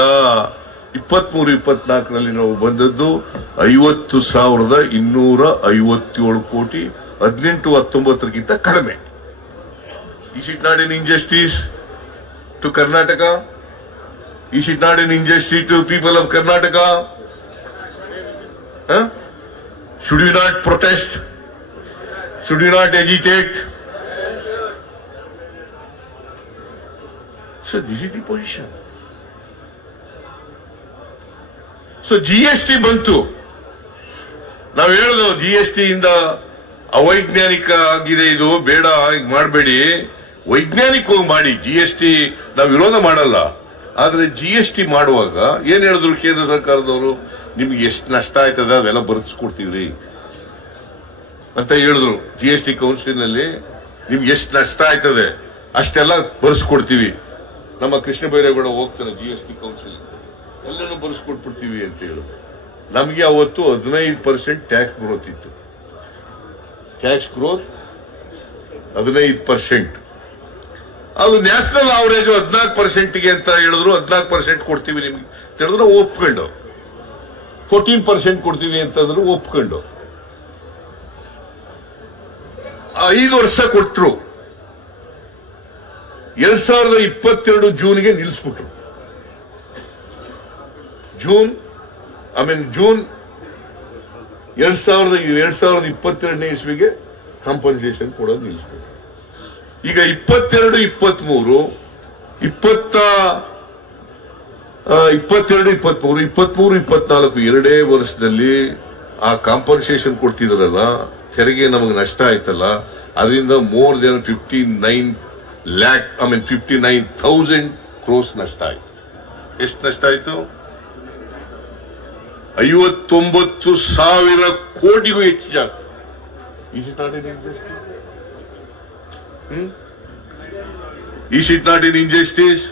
23-24ರಲ್ಲಿ ನಾವು ಬಂದದ್ದು 50,257 ಕೋಟಿ, 18-19ಗಿಂತ ಕಡಿಮೆ. Is it not an injustice to Karnataka? Is it not an injustice to people of Karnataka? Huh? Should you not protest? Should you not agitate? So this is the position. So GST ಬಂತು. ನಾವು ಹೇಳಿದ್ವು GST ಇಂದ ಅವೈಜ್ಞಾನಿಕ ಆಗಿದೆ, ಇದು ಬೇಡ, ಈಗ ಮಾಡಬೇಡಿ, ವೈಜ್ಞಾನಿಕವಾಗಿ ಮಾಡಿ. GST ನಾವು ವಿರೋಧ ಮಾಡಲ್ಲ, ಆದ್ರೆ GST ಮಾಡುವಾಗ ಏನ್ ಹೇಳಿದ್ರು ಕೇಂದ್ರ ಸರ್ಕಾರದವರು? ನಿಮ್ಗೆ ಎಷ್ಟು ನಷ್ಟ ಆಯ್ತದ ಅವೆಲ್ಲ ಬರೆಸ್ಕೊಡ್ತೀವಿ ಅಂತ ಹೇಳಿದ್ರು. GST ಕೌನ್ಸಿಲ್ ನಲ್ಲಿ ನಿಮ್ಗೆ ಎಷ್ಟು ನಷ್ಟ ಆಯ್ತದೆ ಅಷ್ಟೆಲ್ಲ ಬರೆಸ್ಕೊಡ್ತೀವಿ. ನಮ್ಮ ಕೃಷ್ಣ ಬೈರೇಗೌಡ ಹೋಗ್ತಾನೆ GST ಕೌನ್ಸಿಲ್, ಎಲ್ಲನೂ ಬರೆಸ್ಕೊಟ್ಬಿಡ್ತೀವಿ ಅಂತ ಹೇಳಿದ್ರು. ನಮಗೆ ಅವತ್ತು 15% ಟ್ಯಾಕ್ಸ್ ಗ್ರೋತ್ ಇತ್ತು. Tax growth 15%. ಅದು ನ್ಯಾಷನಲ್ ಅವರೇಜ್ 14%ಗೆ ಅಂತ ಹೇಳಿದ್ರು. 14% ಕೊಡ್ತೀವಿ ನಿಮ್ಗೆ ಹೇಳಿದ್ರು, ಒಪ್ಕೊಂಡು. 14% ಕೊಡ್ತೀವಿ ಅಂತಂದ್ರು, ಒಪ್ಕೊಂಡು. 5 ವರ್ಷ ಕೊಟ್ಟರು. 2022 ಜೂನ್ಗೆ ನಿಲ್ಲಿಸ್ಬಿಟ್ರು. ಜೂನ್ 2022ನೇ ಇಸ್ವಿಗೆ ಕಾಂಪನ್ಸೇಷನ್ ಕೊಡೋದು ನಿಲ್ಲಿಸ್ಬಿಟ್ರು. ಈಗ 22-23, 23-24 ಎರಡೇ ವರ್ಷದಲ್ಲಿ ಆ ಕಾಂಪನ್ಸೇಷನ್ ಕೊಡ್ತಿದ್ರಲ್ಲ, ತೆರಿಗೆ ನಮಗೆ ನಷ್ಟ ಆಯ್ತಲ್ಲ, ಅದರಿಂದ ಮೋರ್ ದೆನ್ 59,000 ಕ್ರೋಸ್ ನಷ್ಟ ಆಯ್ತು. ಎಷ್ಟು ನಷ್ಟ ಆಯ್ತು? 59,000 ಕೋಟಿಗೂ ಹೆಚ್ಚು ಜಾಸ್ತಿ. Is it not an injustice? Is it not an injustice?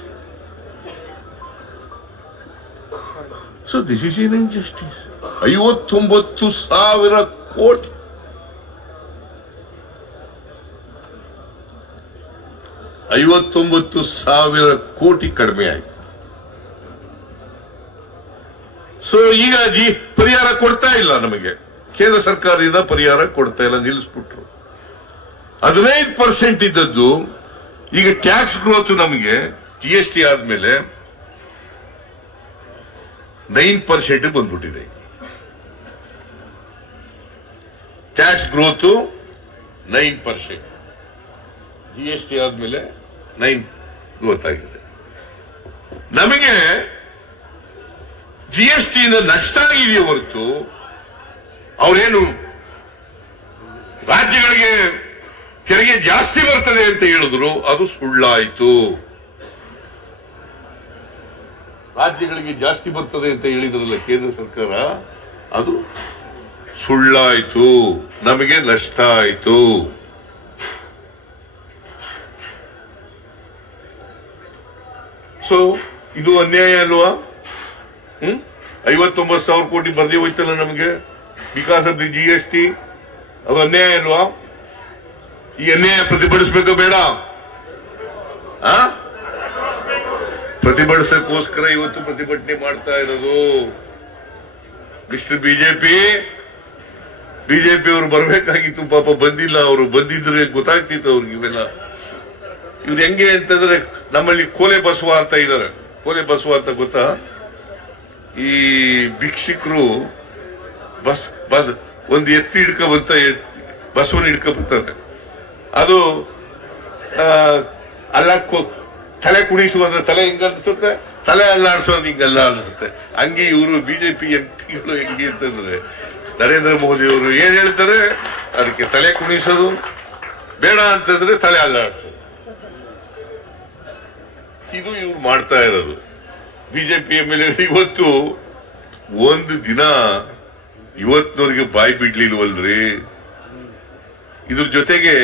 So this is an injustice. 59,000 ಕೋಟಿ. ಕೋಟಿ ಕಡಿಮೆ ಆಯ್ತು. ಸೊ ಈಗ ಪರಿಹಾರ ಕೊಡ್ತಾ ಇಲ್ಲ ನಮಗೆ. ಕೇಂದ್ರ ಸರ್ಕಾರದಿಂದ ಪರಿಹಾರ ಕೊಡ್ತಾ ಇಲ್ಲ, ನಿಲ್ಲಿಸ್ಬಿಟ್ರು. 15% ಇದ್ದದ್ದು ಈಗ ಟ್ಯಾಕ್ಸ್ ಗ್ರೋತ್ ನಮಗೆ GST ಆದ್ಮೇಲೆ 9% ಬಂದ್ಬಿಟ್ಟಿದೆ. ಟ್ಯಾಕ್ಸ್ ಗ್ರೋತ್ 9%, GST ಆದ್ಮೇಲೆ 9 ಗ್ರೋತ್ ಆಗಿದೆ. ನಮಗೆ GST ಇಂದ ನಷ್ಟ ಆಗಿದೆಯೇ ಹೊರತು ಅವರೇನು ರಾಜ್ಯಗಳಿಗೆ ತೆರಿಗೆ ಜಾಸ್ತಿ ಬರ್ತದೆ ಅಂತ ಹೇಳಿದ್ರು, ಅದು ಸುಳ್ಳಾಯಿತು. ರಾಜ್ಯಗಳಿಗೆ ಜಾಸ್ತಿ ಬರ್ತದೆ ಅಂತ ಹೇಳಿದ್ರಲ್ಲ ಕೇಂದ್ರ ಸರ್ಕಾರ, ಅದು ಸುಳ್ಳಾಯಿತು. ನಮಗೆ ನಷ್ಟ ಆಯಿತು. ಸೊ ಇದು ಅನ್ಯಾಯ ಅಲ್ವಾ? 59,000 ಕೋಟಿ ಬರ್ದೇ ಹೋಯ್ತಲ್ಲ ನಮಗೆ ಬಿಕಾಸ್ ಆಫ್ ದಿ GST. ಅದು ಅನ್ಯಾಯ ಅಲ್ವಾ? ಈ ಅನ್ಯಾಯ ಪ್ರತಿಭಟಿಸಬೇಕು ಬೇಡ? ಪ್ರತಿಭಟಿಸಕ್ಕೋಸ್ಕರ ಇವತ್ತು ಪ್ರತಿಭಟನೆ ಮಾಡ್ತಾ ಇರೋದು. ಮಿಸ್ಟರ್ ಬಿಜೆಪಿ ಅವರು ಬರ್ಬೇಕಾಗಿತ್ತು, ಪಾಪ ಬಂದಿಲ್ಲ. ಅವರು ಬಂದಿದ್ರೆ ಗೊತ್ತಾಗ್ತಿತ್ತು ಅವ್ರಿಗೆ ಇವೆಲ್ಲ. ಇವ್ರು ಹೆಂಗೆ ಅಂತಂದ್ರೆ, ನಮ್ಮಲ್ಲಿ ಕೋಲೆ ಬಸವ ಅಂತ ಇದಾರೆ. ಕೋಲೆ ಬಸವ ಅಂತ ಗೊತ್ತಾ? ಈ ಭಿಕ್ಷಿಕರು ಬಸ್ ಒಂದು ಎತ್ತಿ ಹಿಡ್ಕೊಂಬಂತ ಬಸವನ ಹಿಡ್ಕೊಂಬರ್ತಾರೆ. ಅದು ತಲೆ ಕುಣಿಸುವಂದ್ರೆ ತಲೆ ಹಿಂಗ ಅನ್ಸುತ್ತೆ, ತಲೆ ಅಲ್ಲಾಡ್ಸೋದು ಹಿಂಗಲ್ಲ ಅನ್ಸುತ್ತೆ. ಹಂಗೆ ಇವರು ಬಿಜೆಪಿ ಎಂಪಿಗಳು ಹೆಂಗೆ ಅಂತಂದ್ರೆ, ನರೇಂದ್ರ ಮೋದಿ ಅವರು ಏನ್ ಹೇಳ್ತಾರೆ ಅದಕ್ಕೆ ತಲೆ ಕುಣಿಸೋದು, ಬೇಡ ಅಂತಂದ್ರೆ ತಲೆ ಅಲ್ಲಾಡ್ಸೋದು. ಇದು ಇವ್ರು ಮಾಡ್ತಾ ಇರೋದು. ಬಿಜೆಪಿ MLA ಇವತ್ತು ಒಂದು ದಿನ ಇವತ್ತಿನವರಿಗೆ ಬಾಯಿ ಬಿಡ್ಲಿಲ್ವಲ್ರಿ. ಇದ್ರ ಜೊತೆಗೆ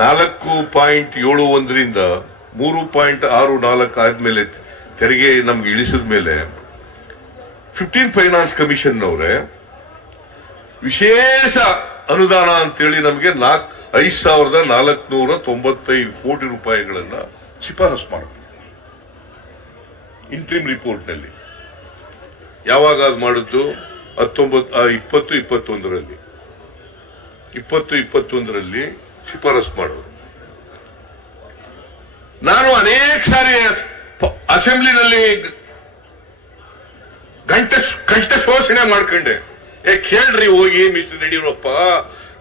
4.71ರಿಂದ 3.64 ಆದ್ಮೇಲೆ ತೆರಿಗೆ ನಮ್ಗೆ ಇಳಿಸಿದ ಮೇಲೆ 15 ಫೈನಾನ್ಸ್ ಕಮಿಷನ್ ಅವರೇ ವಿಶೇಷ ಅನುದಾನ ಅಂತೇಳಿ ನಮಗೆ 5,495 ಕೋಟಿ ರೂಪಾಯಿಗಳನ್ನ ಶಿಫಾರಸು ಮಾಡಿದ್ರು ಇಂಟ್ರಿಮ್ ರಿಪೋರ್ಟ್ ನಲ್ಲಿ. ಯಾವಾಗ ಅದು ಮಾಡಿದ್ದು? 2021ರಲ್ಲಿ ಶಿಫಾರಸು ಮಾಡೋದು. ನಾನು ಅನೇಕ ಸಾರಿ ಅಸೆಂಬ್ಲಿನಲ್ಲಿ ಗಂಟೆ ಶೋಷಣೆ ಮಾಡ್ಕೊಂಡೆ. ಕೇಳ್ರಿ ಹೋಗಿ ಮಿಸ್ಟರ್ ಯಡಿಯೂರಪ್ಪ,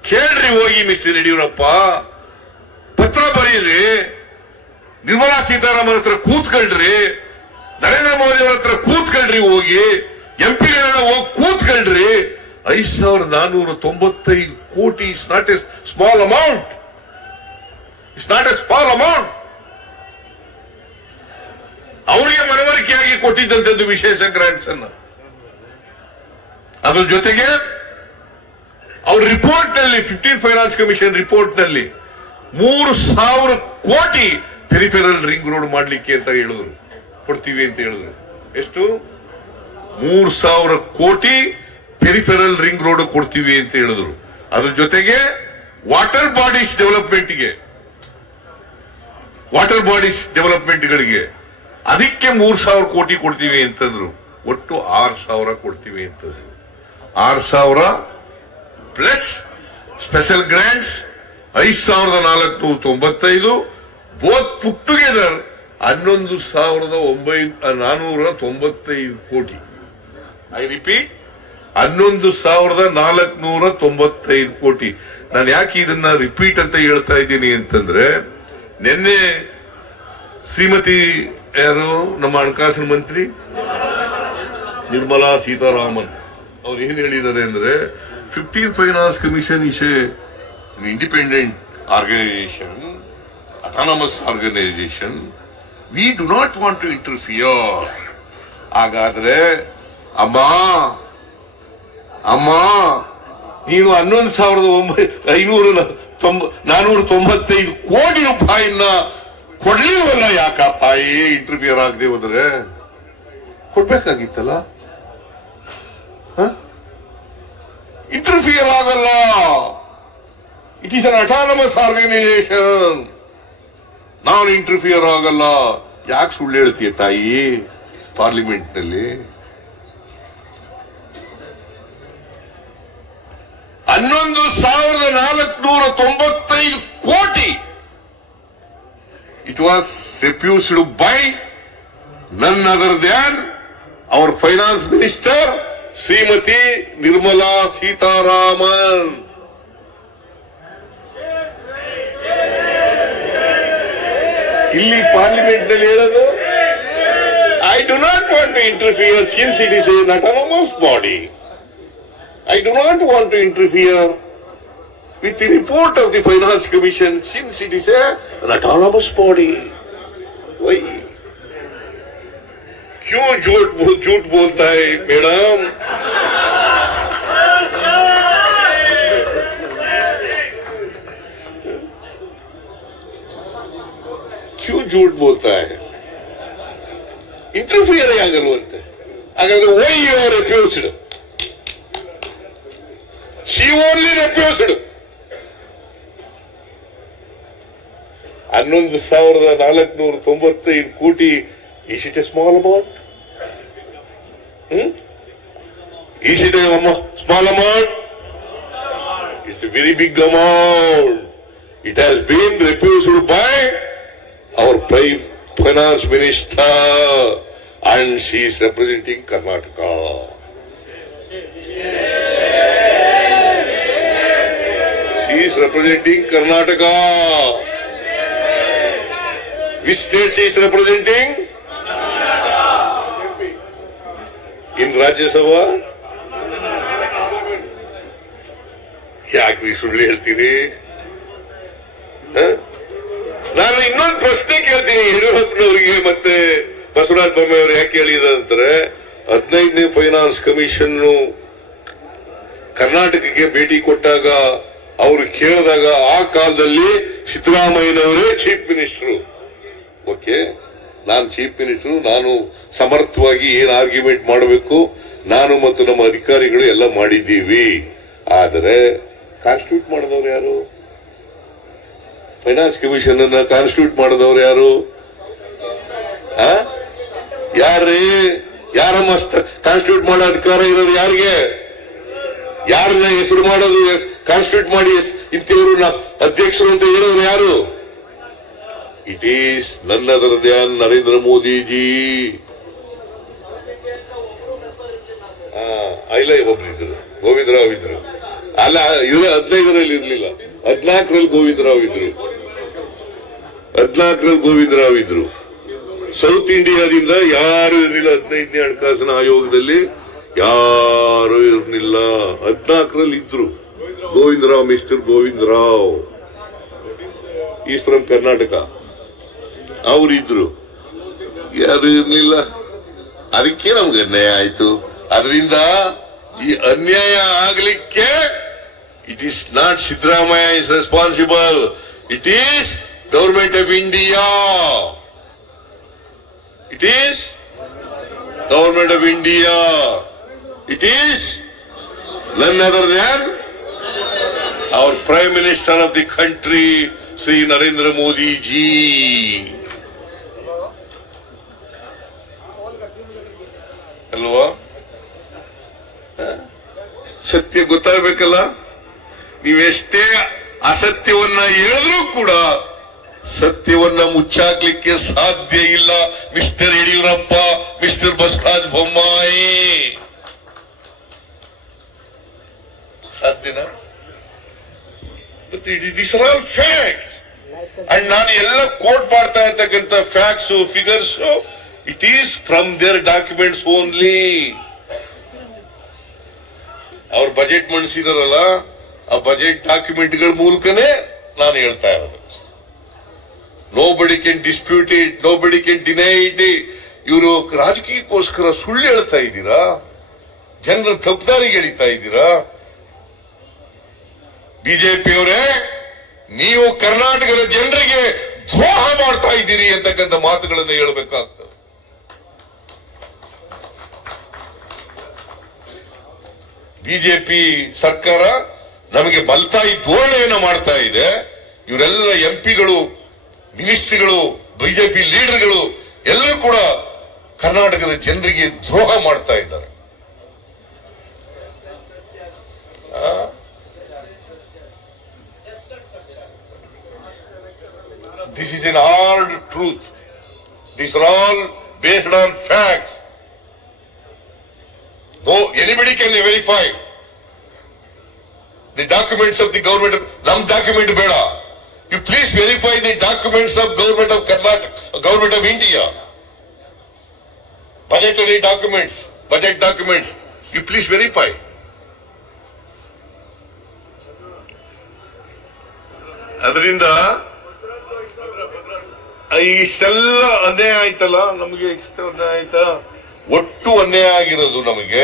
ಕೇಳ್ರಿ ಹೋಗಿ ಮಿಸ್ಟರ್ ಯಡಿಯೂರಪ್ಪ, ಪತ್ರ ಬರೀರಿ, ನಿರ್ಮಲಾ ಸೀತಾರಾಮನ್ ಹತ್ರ ಕೂತ್ಕೊಳ್ರಿ, ನರೇಂದ್ರ ಮೋದಿ ಅವರ ಹತ್ರ ಕೂತ್ಕೊಳ್ರಿ, ಹೋಗಿ ಎಂಪಿಗಳನ್ನ ಹೋಗಿ ಕೂತ್ಕೊಳ್ರಿ. 5,495 ಕೋಟಿ is not A small amount. It's not A small amount. ಅವರಿಗೆ ಮನವರಿಕೆಯಾಗಿ ಕೊಟ್ಟಿದ್ದಂಥದ್ದು ವಿಶೇಷ ಗ್ರಾಂಟ್ಸ್ ಅನ್ನ. ಅದ್ರ ಜೊತೆಗೆ ಅವ್ರ ರಿಪೋರ್ಟ್ ನಲ್ಲಿ 15 ಫೈನಾನ್ಸ್ ಕಮಿಷನ್ ರಿಪೋರ್ಟ್ ನಲ್ಲಿ 3,000 ಕೋಟಿ ಪೆರಿಫೆರಲ್ ರಿಂಗ್ ರೋಡ್ ಮಾಡ್ಲಿಕ್ಕೆ ಅಂತ ಹೇಳಿದ್ರು, ಕೊಡ್ತೀವಿ ಅಂತ ಹೇಳಿದ್ರು. ಎಷ್ಟು? 3,000 ಕೋಟಿ ಪೆರಿಫೆರಲ್ ರಿಂಗ್ ರೋಡ್ ಕೊಡ್ತೀವಿ ಅಂತ ಹೇಳಿದ್ರು. ಅದ್ರ ಜೊತೆಗೆ ವಾಟರ್ ಬಾಡೀಸ್ ಡೆವಲಪ್ಮೆಂಟ್ಗಳಿಗೆ ಅದಕ್ಕೆ 3,000 ಕೋಟಿ ಕೊಡ್ತೀವಿ ಅಂತಂದ್ರು. ಒಟ್ಟು 6,000 ಕೊಡ್ತೀವಿ ಅಂತಂದ್ರು. 6,000 plus special grants 5,495, both put together 11,495 ಕೋಟಿ. ಐ ರಿಪೀಟ್, 11,495 ಕೋಟಿ. ನಾನು ಯಾಕೆ ಇದನ್ನ ರಿಪೀಟ್ ಅಂತ ಹೇಳ್ತಾ ಇದ್ದೀನಿ ಅಂತಂದ್ರೆ, ನಿನ್ನೆ ಶ್ರೀಮತಿ ಯಾರು ನಮ್ಮ ಹಣಕಾಸಿನ ಮಂತ್ರಿ ನಿರ್ಮಲಾ ಸೀತಾರಾಮನ್ ಅವ್ರು ಏನ್ ಹೇಳಿದ್ದಾರೆ ಅಂದ್ರೆ, 15 finance commission is a independent organisation, autonomous organisation, we do not want to interfere. ಹಾಗಾದ್ರೆ ಅಮ್ಮ ನೀನು 11,495 ಕೋಟಿ ರೂಪಾಯಿನ ಕೊಡ್ಲಿಲ್ವಲ್ಲ? ಯಾಕ ತಾಯಿ ಇಂಟರ್ಫಿಯರ್ ಆಗದೆ ಹೋದ್ರೆ ಕೊಡ್ಬೇಕಾಗಿತ್ತಲ್ಲ. ಇಂಟರ್ಫಿಯರ್ ಆಗಲ್ಲ. It is an autonomous organisation. ನಾನು ಇಂಟರ್ಫಿಯರ್ ಆಗಲ್ಲ. ಯಾಕೆ ಸುಳ್ಳು ಹೇಳ್ತೀಯ ತಾಯಿ ಪಾರ್ಲಿಮೆಂಟ್ ನಲ್ಲಿ? 11,495 ಕೋಟಿ. It was refused by none other than our finance minister, Srimati Nirmala Sitaraman. ಇಲ್ಲಿ ಪಾರ್ಲಿಮೆಂಟ್ ನಲ್ಲಿ ಹೇಳೋದು, I do not want to interfere since it is an autonomous body. I do not want to interfere with the report of the Finance Commission, since it is an autonomous body. Why? क्यों झूठ बोलता है madam? क्यों झूठ बोलता है? Interfere ಆಗಲ್ವಂತೆ. ಹಾಗಾದ್ರೆ why you are refused? She only refused. 11,495 ಕೋಟಿ. Is it a small amount? Is it a small amount? It's a very big amount. It has been refused by our Prime Finance Minister, and she is representing Karnataka. She is representing Karnataka. Which state she is representing? In Rajya Sabha? ಯಾಕ್ರಿ ಸುಳ್ಳು ಹೇಳ್ತೀರಿ? ನಾನು ಇನ್ನೊಂದು ಪ್ರಶ್ನೆ ಕೇಳ್ತೀನಿ ಯಡಿಯೂರಪ್ಪನವರಿಗೆ ಮತ್ತೆ ಬಸವರಾಜ ಬೊಮ್ಮಾಯಿ ಅವರು ಯಾಕೆ ಹೇಳಿದಂತಾರೆ 15ನೇ ಫೈನಾನ್ಸ್ ಕಮಿಷನ್ ಕರ್ನಾಟಕಕ್ಕೆ ಭೇಟಿ ಕೊಟ್ಟಾಗ ಅವರು ಕೇಳಿದಾಗ ಆ ಕಾಲದಲ್ಲಿ ಸಿದ್ದರಾಮಯ್ಯನವರೇ ಚೀಫ್ ಮಿನಿಸ್ಟರ್. ಓಕೆ, ನಾನು ಚೀಫ್ ಮಿನಿಸ್ಟರ್, ನಾನು ಸಮರ್ಥವಾಗಿ ಏನ್ ಆರ್ಗ್ಯುಮೆಂಟ್ ಮಾಡಬೇಕು ನಾನು ಮತ್ತು ನಮ್ಮ ಅಧಿಕಾರಿಗಳು ಎಲ್ಲ ಮಾಡಿದ್ದೀವಿ. ಆದರೆ ಕಾನ್ಸ್ಟಿಟ್ಯೂಟ್ ಮಾಡಿದವರು ಯಾರು? ಫೈನಾನ್ಸ್ ಕಮಿಷನ್ ಅನ್ನ ಕಾನ್ಸ್ಟಿಟ್ಯೂಟ್ ಮಾಡಿದವರು ಯಾರು? ಯಾರೇ ಯಾರಮ್ಮ ಕಾನ್ಸ್ಟಿಟ್ಯೂಟ್ ಮಾಡೋ ಅಧಿಕಾರ ಇರೋದು ಯಾರಿಗೆ? ಯಾರನ್ನ ಹೆಸರು ಮಾಡೋದು ಕಾನ್ಸ್ಟಿಟ್ಯೂಟ್ ಮಾಡಿ ಇಂಥವ್ರು ಅಧ್ಯಕ್ಷರು ಅಂತ ಹೇಳೋರು ಯಾರು? ಇಟ್ ಈಸ್ ನನ್ ಅದರ್ ದ್ಯಾನ್ ನರೇಂದ್ರ ಮೋದಿಜಿ. ಇಲ್ಲ, ಒಬ್ರಿದ್ರು ಗೋವಿಂದರಾವ್ ಇದ್ರು. ಅಲ್ಲ, ಇದ್ರ 15ರಲ್ಲಿ ಇರ್ಲಿಲ್ಲ, 14ರಲ್ಲಿ ಗೋವಿಂದರಾವ್ ಇದ್ರು. ಸೌತ್ ಇಂಡಿಯಾದಿಂದ ಯಾರು ಇರಲಿಲ್ಲ 15ನೇ ಹಣಕಾಸಿನ ಆಯೋಗದಲ್ಲಿ, ಯಾರು ಇರಲಿಲ್ಲ. 14ರಲ್ಲಿ ಇದ್ರು Govindrao, mister Govindrao, is from Karnataka. ಅವರಿದ್ರು, ಯಾರು ಇರ್ಲಿಲ್ಲ. ಅದಕ್ಕೆ ನಮ್ಗೆ ಅನ್ಯಾಯ ಆಯ್ತು. ಅದರಿಂದ ಈ ಅನ್ಯಾಯ ಆಗ್ಲಿಕ್ಕೆ it is not Siddaramaiah is responsible, it is government of India. It is government of India. It is none other than our Prime Minister of the country, Sri Narendra Modi ji. ಅಲ್ವಾ? ಸತ್ಯ ಗೊತ್ತಾಗಬೇಕಲ್ಲ. ನೀವೆಷ್ಟೇ ಅಸತ್ಯವನ್ನ ಹೇಳಿದ್ರೂ ಕೂಡ ಸತ್ಯವನ್ನ ಮುಚ್ಚಾಕ್ಲಿಕ್ಕೆ ಸಾಧ್ಯ ಇಲ್ಲ. ಮಿಸ್ಟರ್ ಯಡಿಯೂರಪ್ಪ, ಮಿಸ್ಟರ್ ಬಸವರಾಜ ಬೊಮ್ಮಾಯಿ, ಸಾಧ್ಯನಾ? This are all facts. And ನಾನು ಎಲ್ಲ ಕೋಟ್ ಮಾಡ್ತಾ ಇರ್ತಕ್ಕಂಥ facts, figures, it is from their documents only. ಅವ್ರ ಬಜೆಟ್ ಮಂಡಿಸಿದಾರಲ್ಲ, ಆ ಬಜೆಟ್ ಡಾಕ್ಯುಮೆಂಟ್ಗಳ ಮೂಲಕನೇ ನಾನು ಹೇಳ್ತಾ ಇರೋದು. Nobody can dispute it, nobody can deny it. ಇವರು ರಾಜಕೀಯಕ್ಕೋಸ್ಕರ ಸುಳ್ಳು ಹೇಳ್ತಾ ಇದ್ದೀರಾ, ಜನರ ತಪ್ಪುದಾರಿಗೆ ಎಳಿತಾ ಇದ್ದೀರಾ. ಬಿಜೆಪಿಯವರೇ, ನೀವು ಕರ್ನಾಟಕದ ಜನರಿಗೆ ದ್ರೋಹ ಮಾಡ್ತಾ ಇದ್ದೀರಿ ಅಂತಕ್ಕಂಥ ಮಾತುಗಳನ್ನು ಹೇಳಬೇಕಾಗ್ತದೆ. ಬಿಜೆಪಿ ಸರ್ಕಾರ ನಮಗೆ ಮಲ್ತಾಯಿ ಧೋರಣೆಯನ್ನು ಮಾಡ್ತಾ ಇದೆ. ಇವರೆಲ್ಲ ಎಂಪಿಗಳು, ಮಿನಿಸ್ಟ್ರಿಗಳು, ಬಿಜೆಪಿ ಲೀಡರ್ಗಳು ಎಲ್ಲರೂ ಕೂಡ ಕರ್ನಾಟಕದ ಜನರಿಗೆ ದ್ರೋಹ ಮಾಡ್ತಾ ಇದ್ದಾರೆ. This is an hard truth. These are all based on facts. No, anybody can verify the documents of the government. Nam document beda. You please verify the documents of government of Karnataka, government of India. Budgetary documents, budget documents. You please verify. ಅದರಿಂದ ಇಷ್ಟೆಲ್ಲ ಅನ್ಯಾಯ ಆಯ್ತಲ್ಲ, ನಮಗೆ ಇಷ್ಟ ಅನ್ಯಾಯ ಆಯ್ತಾ? ಒಟ್ಟು ಅನ್ಯಾಯ ಆಗಿರೋದು ನಮಗೆ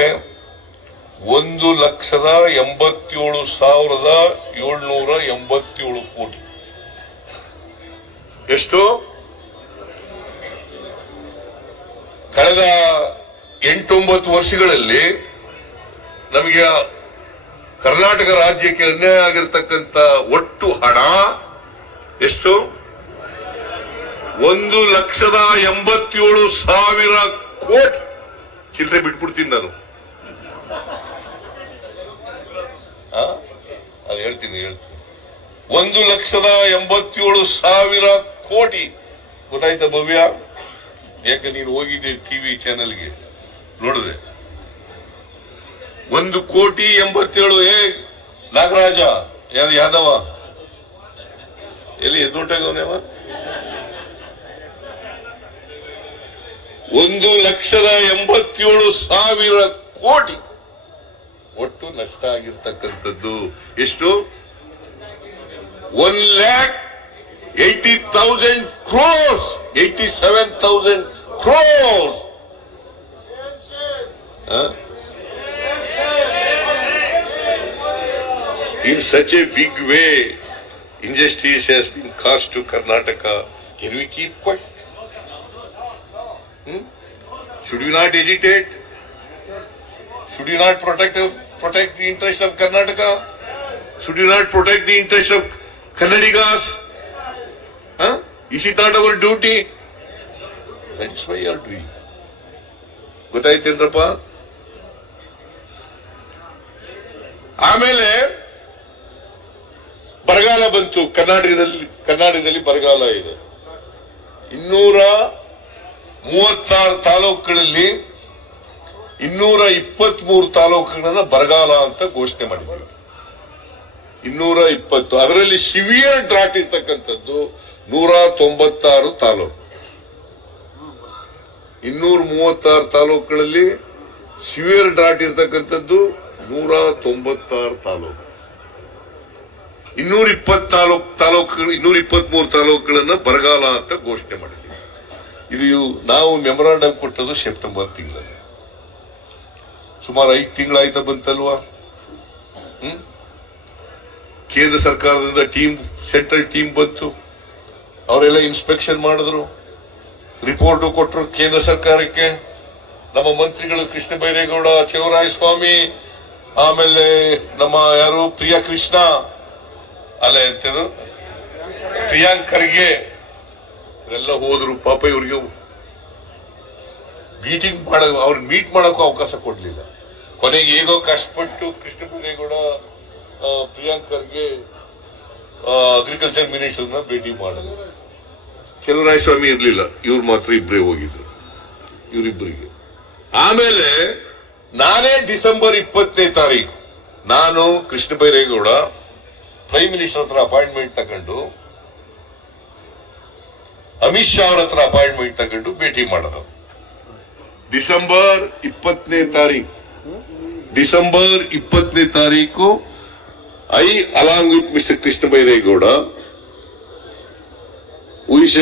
1,87,787 ಕೋಟಿ. ಎಷ್ಟು? ಕಳೆದ 8-9 ವರ್ಷಗಳಲ್ಲಿ ನಮಗೆ ಕರ್ನಾಟಕ ರಾಜ್ಯಕ್ಕೆ ಅನ್ಯಾಯ ಆಗಿರ್ತಕ್ಕಂಥ ಒಟ್ಟು ಹಣ ಎಷ್ಟು? 1,87,000 ಕೋಟಿ. ಚಿಲ್ಲರೆ ಬಿಟ್ಬಿಡ್ತೀನಿ ನಾನು, ಅದು ಹೇಳ್ತೀನಿ. 1,87,000 ಕೋಟಿ. ಗೊತ್ತಾಯ್ತಾ ಭವ್ಯ? ಯಾಕೆ ನೀನು ಹೋಗಿದ್ದೆ ಟಿವಿ ಚಾನೆಲ್ಗೆ ನೋಡಿದೆ. 1,87,000,000. ನಾಗರಾಜ ಯಾದವ ಎಲ್ಲಿ ಎದ್ದೋಟಾಗವನೇವ? 1,87,000 ಕೋಟಿ ಒಟ್ಟು ನಷ್ಟ ಆಗಿರ್ತಕ್ಕಂಥದ್ದು. ಎಷ್ಟು? 1,80,000 crores, 87,000 crores. In such a big way, injustice has been caused to Karnataka. Can we keep quiet? Should we not agitate? Should you not protect the interest of Karnataka? Should you not protect the interest of Kannadigas? Is it not our duty? That is why you are doing. ಗೊತ್ತಾಯ್ತೇನ್ರಪ್ಪ? ಆಮೇಲೆ ಬರಗಾಲ ಬಂತು. ಕರ್ನಾಟಕದಲ್ಲಿ ಬರಗಾಲ ಇದೆ. 236 ತಾಲೂಕುಗಳಲ್ಲಿ 223 ತಾಲೂಕುಗಳನ್ನ ಬರಗಾಲ ಅಂತ ಘೋಷಣೆ ಮಾಡಿದ್ವಿ. 220. ಅದರಲ್ಲಿ ಸಿವಿಯರ್ ಡ್ರಾಟ್ ಇರ್ತಕ್ಕಂಥದ್ದು 196 ತಾಲೂಕು. 236 ತಾಲೂಕುಗಳಲ್ಲಿ ಸಿವಿಯರ್ ಡ್ರಾಟ್ ಇರ್ತಕ್ಕಂಥದ್ದು 196 ತಾಲೂಕು. 223 ತಾಲೂಕುಗಳನ್ನ ಬರಗಾಲ ಅಂತ ಘೋಷಣೆ ಮಾಡಿದ್ವಿ. ಇದು ನಾವು ಮೆಮೊರಾಂಡಮ್ ಕೊಟ್ಟದ್ದು ಸೆಪ್ಟೆಂಬರ್ ತಿಂಗಳಲ್ಲಿ. ಸುಮಾರು 5 ತಿಂಗಳಾಯ್ತಾ ಬಂತಲ್ವಾ? ಕೇಂದ್ರ ಸರ್ಕಾರದಿಂದ ಸೆಂಟ್ರಲ್ ಟೀಮ್ ಬಂತು. ಅವರೆಲ್ಲ ಇನ್ಸ್ಪೆಕ್ಷನ್ ಮಾಡಿದ್ರು, ರಿಪೋರ್ಟ್ ಕೊಟ್ಟರು ಕೇಂದ್ರ ಸರ್ಕಾರಕ್ಕೆ. ನಮ್ಮ ಮಂತ್ರಿಗಳು ಕೃಷ್ಣ ಬೈರೇಗೌಡ, ಚಲುವರಾಯಸ್ವಾಮಿ, ಆಮೇಲೆ ನಮ್ಮ ಯಾರು ಪ್ರಿಯಾಂಕ್ ಖರ್ಗೆ ಎಲ್ಲ ಹೋದ್ರು. ಪಾಪ ಇವ್ರಿಗೆ ಅವ್ರನ್ನ ಮೀಟ್ ಮಾಡಕ್ಕೂ ಅವಕಾಶ ಕೊಡ್ಲಿಲ್ಲ. ಕೊನೆಗೆ ಹೇಗೋ ಕಷ್ಟಪಟ್ಟು ಕೃಷ್ಣ ಬೈರೇಗೌಡ, ಪ್ರಿಯಾಂಕ್ ಖರ್ಗೆ ಅಗ್ರಿಕಲ್ಚರ್ ಮಿನಿಸ್ಟರ್ನ ಭೇಟಿ ಮಾಡಿದ್ರು. ಚಲುವರಾಯಸ್ವಾಮಿ ಇರ್ಲಿಲ್ಲ, ಇವ್ರು ಮಾತ್ರ ಇಬ್ಬರೇ ಹೋಗಿದ್ರು, ಇವರಿಬ್ಬರಿಗೆ. ಆಮೇಲೆ ನಾನೇ ಡಿಸೆಂಬರ್ 20ನೇ ತಾರೀಕು ನಾನು ಕೃಷ್ಣ ಬೈರೇಗೌಡ ಪ್ರೈಮ್ ಮಿನಿಸ್ಟರ್ ಹತ್ರ ಅಪಾಯಿಂಟ್ಮೆಂಟ್ ತಗೊಂಡು, ಅಮಿತ್ ಶಾ ಅವ್ರ ಹತ್ರ ಅಪಾಯಿಂಟ್ಮೆಂಟ್ ತಗೊಂಡು ಭೇಟಿ ಮಾಡೋದು. ಡಿಸೆಂಬರ್ 20ನೇ ತಾರೀಕು I, along with Mr. Krishna Bairegowda, who is a